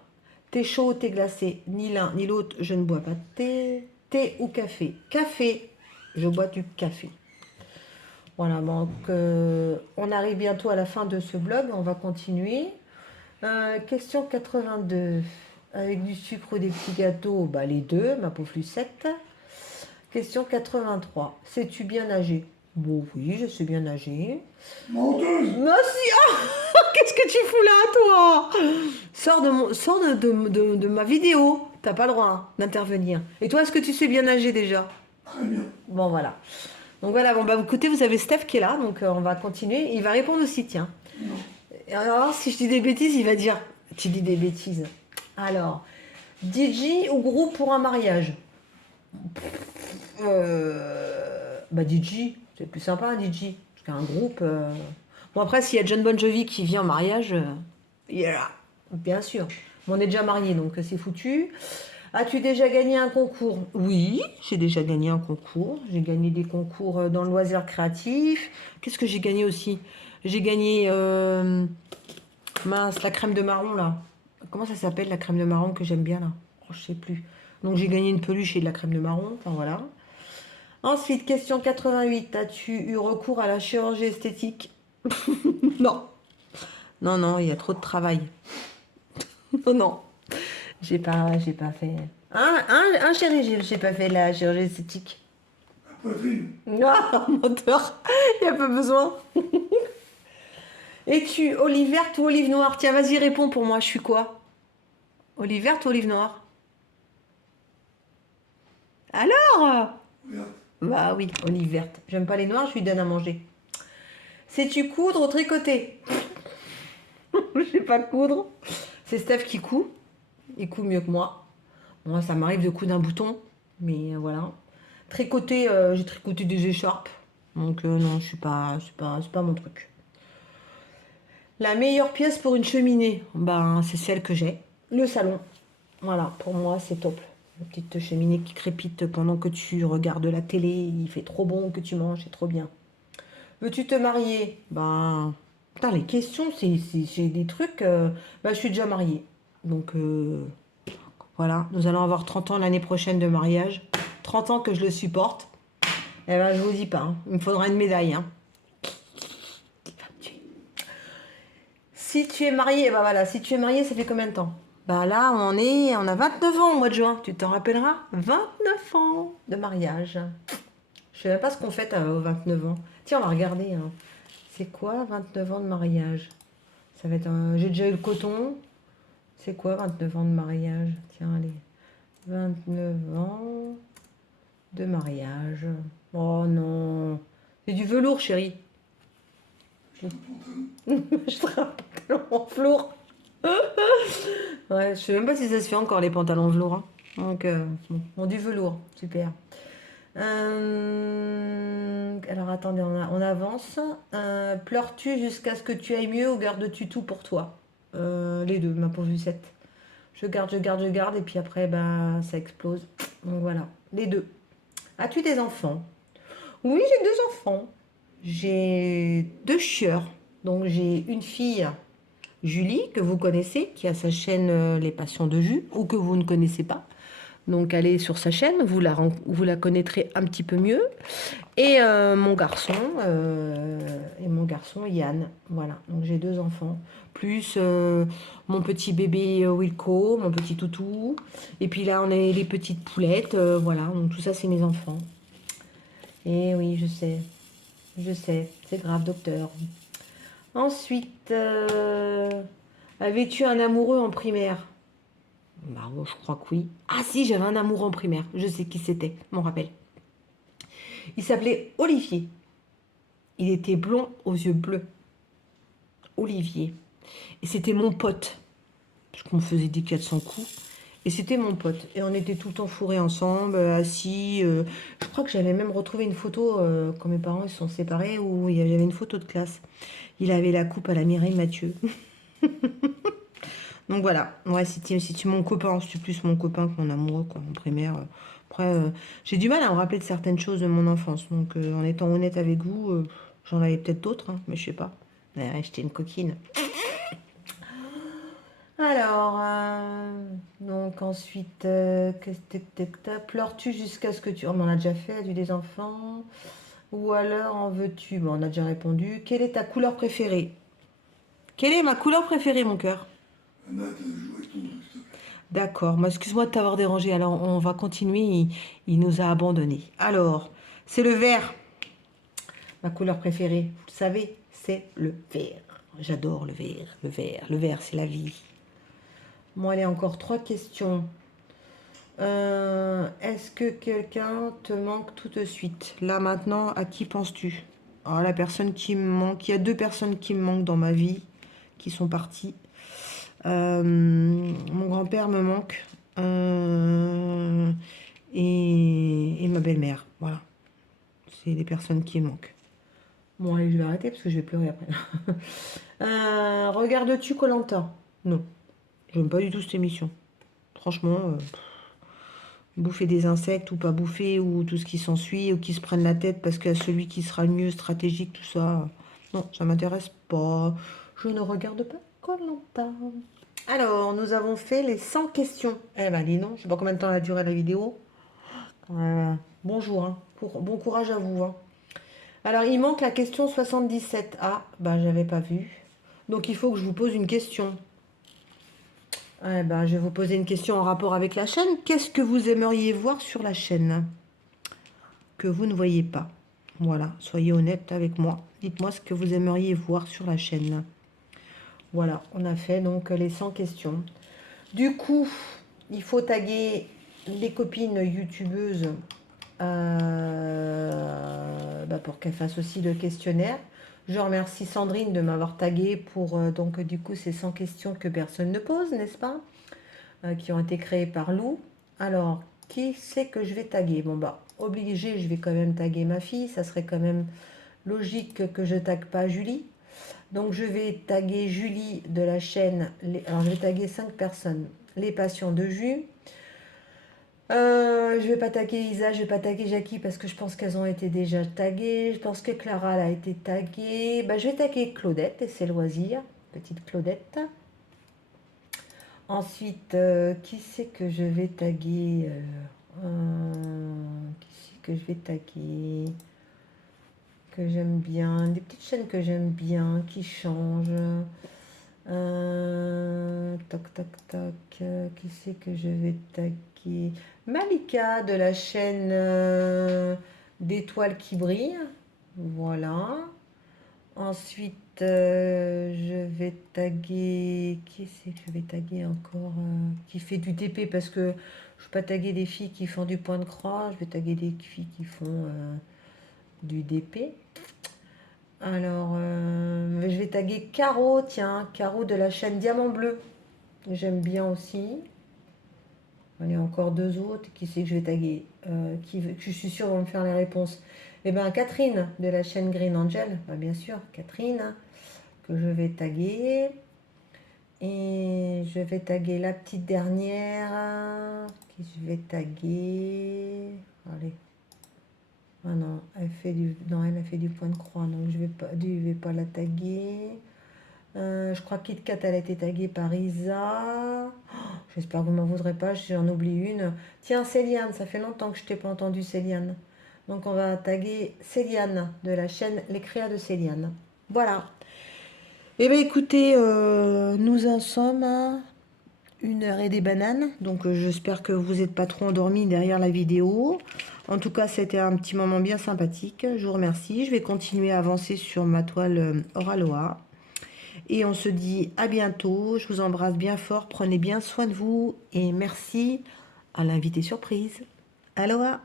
Thé chaud, thé glacé, ni l'un ni l'autre, je ne bois pas de thé. Thé ou café? Café, je bois du café. Voilà, donc on arrive bientôt à la fin de ce blog, on va continuer. Question 82. Avec du sucre ou des petits gâteaux? Bah, les deux, ma pauvre Lucette. Question 83. Sais-tu bien nager? Bon, oui, je sais bien nager. Menteuse! Merci. Qu'est-ce que tu fous là, toi? Sors de ma vidéo. T'as pas le droit hein, d'intervenir. Et toi, est-ce que tu sais bien nager déjà? Très bien. Bon, voilà. Donc voilà, bon, bah, écoutez, vous avez Steph qui est là, donc on va continuer. Il va répondre aussi, tiens. Non. Et alors, si je dis des bêtises, il va dire, tu dis des bêtises. Alors, DJ ou groupe pour un mariage? Bah DJ, c'est plus sympa un DJ qu'un groupe. Bon après, s'il y a John Bon Jovi qui vient en mariage, il est là, bien sûr. Mais on est déjà mariés, donc c'est foutu. As-tu déjà gagné un concours? Oui, j'ai déjà gagné un concours. J'ai gagné des concours dans le loisir créatif. Qu'est-ce que j'ai gagné aussi? J'ai gagné, mince, la crème de marron là. Comment ça s'appelle la crème de marron que j'aime bien là? Oh, je sais plus. Donc j'ai gagné une peluche et de la crème de marron. Enfin voilà. Ensuite, question 88. As-tu eu recours à la chirurgie esthétique? Non. Non, non, il y a trop de travail. Non, non. J'ai pas fait. Chéri, j'ai pas fait la chirurgie esthétique. La poitrine. Ah, moteur. Il n'y a pas besoin. Es-tu olive verte ou olive noire? Tiens, vas-y, réponds pour moi. Je suis quoi? Olive verte ou olive noire? Alors? Verte. Bah oui, olive verte. J'aime pas les noirs, je lui donne à manger. Sais-tu coudre ou tricoter? Je sais pas coudre. C'est Steph qui coud. Il coud mieux que moi. Moi, ça m'arrive de coudre un bouton. Mais voilà. Tricoter, j'ai tricoté des écharpes. Donc non, c'est pas mon truc. La meilleure pièce pour une cheminée, ben, c'est celle que j'ai. Le salon. Voilà, pour moi, c'est top. Une petite cheminée qui crépite pendant que tu regardes la télé. Il fait trop bon que tu manges, c'est trop bien. Veux-tu te marier? Ben, putain, les questions, c'est des trucs. Ben, je suis déjà mariée. Donc, voilà, nous allons avoir 30 ans l'année prochaine de mariage. 30 ans que je le supporte. Eh ben, je vous dis pas, hein. Il me faudra une médaille. Hein. Si tu es marié, ben voilà, si tu es marié, ça fait combien de temps? Bah là, on a 29 ans au mois de juin. Tu t'en rappelleras? 29 ans de mariage. Je sais même pas ce qu'on fait aux 29 ans. Tiens, on va regarder. Hein. C'est quoi 29 ans de mariage? Ça va être un... J'ai déjà eu le coton. C'est quoi 29 ans de mariage? Tiens, allez. 29 ans de mariage. Oh non. C'est du velours, chérie. Je te un pantalon en velours. Ouais, je sais même pas si ça se fait encore les pantalons velours. Hein. Donc, bon, du velours. Super. Alors attendez, on avance. Pleures-tu jusqu'à ce que tu ailles mieux ou gardes-tu tout pour toi? Les deux, ma pauvre Lucette. Je garde, et puis après, bah, ça explose. Donc voilà, les deux. As-tu des enfants? Oui, j'ai deux enfants. J'ai deux chieurs. Donc j'ai une fille, Julie, que vous connaissez, qui a sa chaîne Les Passions de Jus, ou que vous ne connaissez pas. Donc allez sur sa chaîne, vous la connaîtrez un petit peu mieux. Et mon garçon Yann. Voilà, donc j'ai deux enfants. Plus mon petit bébé Wilco, mon petit toutou. Et puis là, on a les petites poulettes. Voilà, donc tout ça, c'est mes enfants. Et oui, je sais, c'est grave, docteur. Ensuite, avais-tu un amoureux en primaire? Bah, je crois que oui. Ah si, j'avais un amoureux en primaire. Je sais qui c'était, je m'en rappelle. Il s'appelait Olivier. Il était blond aux yeux bleus. Olivier. Et c'était mon pote. Parce qu'on faisait des 400 coups. Et c'était mon pote. Et on était tout le temps fourrés ensemble, assis. Je crois que j'avais même retrouvé une photo quand mes parents ils se sont séparés où il y avait une photo de classe. Il avait la coupe à la Mireille Mathieu. Donc voilà. Ouais, si tu es mon copain, si tu es plus mon copain que mon amoureux, quoi, en primaire. Après, j'ai du mal à me rappeler de certaines choses de mon enfance. Donc en étant honnête avec vous, j'en avais peut-être d'autres, hein, mais je sais pas. Ouais, j'étais une coquine. Alors, donc ensuite, pleures-tu jusqu'à ce que tu... Oh, mais on a déjà fait, as-tu des enfants? Ou alors en veux-tu? Bon, on a déjà répondu. Quelle est ta couleur préférée? Quelle est ma couleur préférée, mon cœur? Anna, t'as joué avec ton truc, s'il te plaît. D'accord, mais excuse-moi de t'avoir dérangé. Alors, on va continuer. Il nous a abandonnés. Alors, c'est le vert. Ma couleur préférée, vous le savez, c'est le vert. J'adore le vert, le vert. Le vert, c'est la vie. Bon, allez, encore 3 questions. Est-ce que quelqu'un te manque tout de suite? Là maintenant, à qui penses-tu? Alors, la personne qui me manque, il y a 2 personnes qui me manquent dans ma vie, qui sont parties. Mon grand-père me manque et ma belle-mère. Voilà, c'est les personnes qui me manquent. Bon, allez, je vais arrêter parce que je vais pleurer après. Regardes-tu koh? Non, j'aime pas du tout cette émission. Franchement, bouffer des insectes ou pas bouffer ou tout ce qui s'ensuit ou qui se prennent la tête parce qu'il y a celui qui sera le mieux stratégique, tout ça. Non, ça m'intéresse pas. Je ne regarde pas koh. Alors, nous avons fait les 100 questions. Eh ben, dis donc, je sais pas combien de temps a duré la vidéo. Bonjour, hein. Bon courage à vous, hein. Alors, il manque la question 77. Ah, bah, j'avais pas vu. Donc, il faut que je vous pose une question. Eh ben, je vais vous poser une question en rapport avec la chaîne. Qu'est-ce que vous aimeriez voir sur la chaîne que vous ne voyez pas? Voilà, soyez honnête avec moi. Dites-moi ce que vous aimeriez voir sur la chaîne. Voilà, on a fait donc les 100 questions. Du coup, il faut taguer les copines youtubeuses pour qu'elles fassent aussi le questionnaire. Je remercie Sandrine de m'avoir tagué pour donc du coup ces 100 questions que personne ne pose, n'est-ce pas? Qui ont été créées par Lou. Alors, qui c'est que je vais taguer? Bon bah, obligé, je vais quand même taguer ma fille. Ça serait quand même logique que je tague pas Julie. Donc je vais taguer Julie de la chaîne. Alors je vais taguer 5 personnes. Les patients de jus. Je vais pas taguer Isa, je vais pas taguer Jackie parce que je pense qu'elles ont été déjà taguées. Je pense que Clara elle a été taguée. Bah, je vais taguer Claudette et ses loisirs. Petite Claudette. Ensuite, qui c'est que je vais taguer? Qui c'est que je vais taguer? Que j'aime bien. Des petites chaînes que j'aime bien, qui changent. Toc, toc, toc. Qui c'est que je vais taguer? Malika de la chaîne d'étoiles qui brillent. Voilà. Ensuite, je vais taguer. Qui c'est que je vais taguer encore qui fait du TP parce que je ne vais pas taguer des filles qui font du point de croix. Je vais taguer des filles qui font du DP. Alors, je vais taguer Caro, tiens, Caro de la chaîne Diamant Bleu. J'aime bien aussi. Il y a encore 2 autres. Qui c'est que je vais taguer que je suis sûre vont me faire les réponses. Eh bien, Catherine de la chaîne Green Angel. Bah, bien sûr, Catherine, que je vais taguer. Et je vais taguer la petite dernière. Qui je vais taguer. Allez. Ah non, elle a fait du point de croix, donc je vais pas la taguer. Je crois que KitKat, elle a été taguée par Isa. Oh, j'espère que vous ne m'en voudrez pas, j'en oublie une. Tiens, Céliane, ça fait longtemps que je t'ai pas entendu, Céliane. Donc on va taguer Céliane de la chaîne Les Créas de Céliane. Voilà. Eh bien écoutez, nous en sommes à 1 heure et des bananes. Donc j'espère que vous n'êtes pas trop endormis derrière la vidéo. En tout cas, c'était un petit moment bien sympathique. Je vous remercie. Je vais continuer à avancer sur ma toile Oraloa. Et on se dit à bientôt. Je vous embrasse bien fort. Prenez bien soin de vous. Et merci à l'invité surprise. Aloha!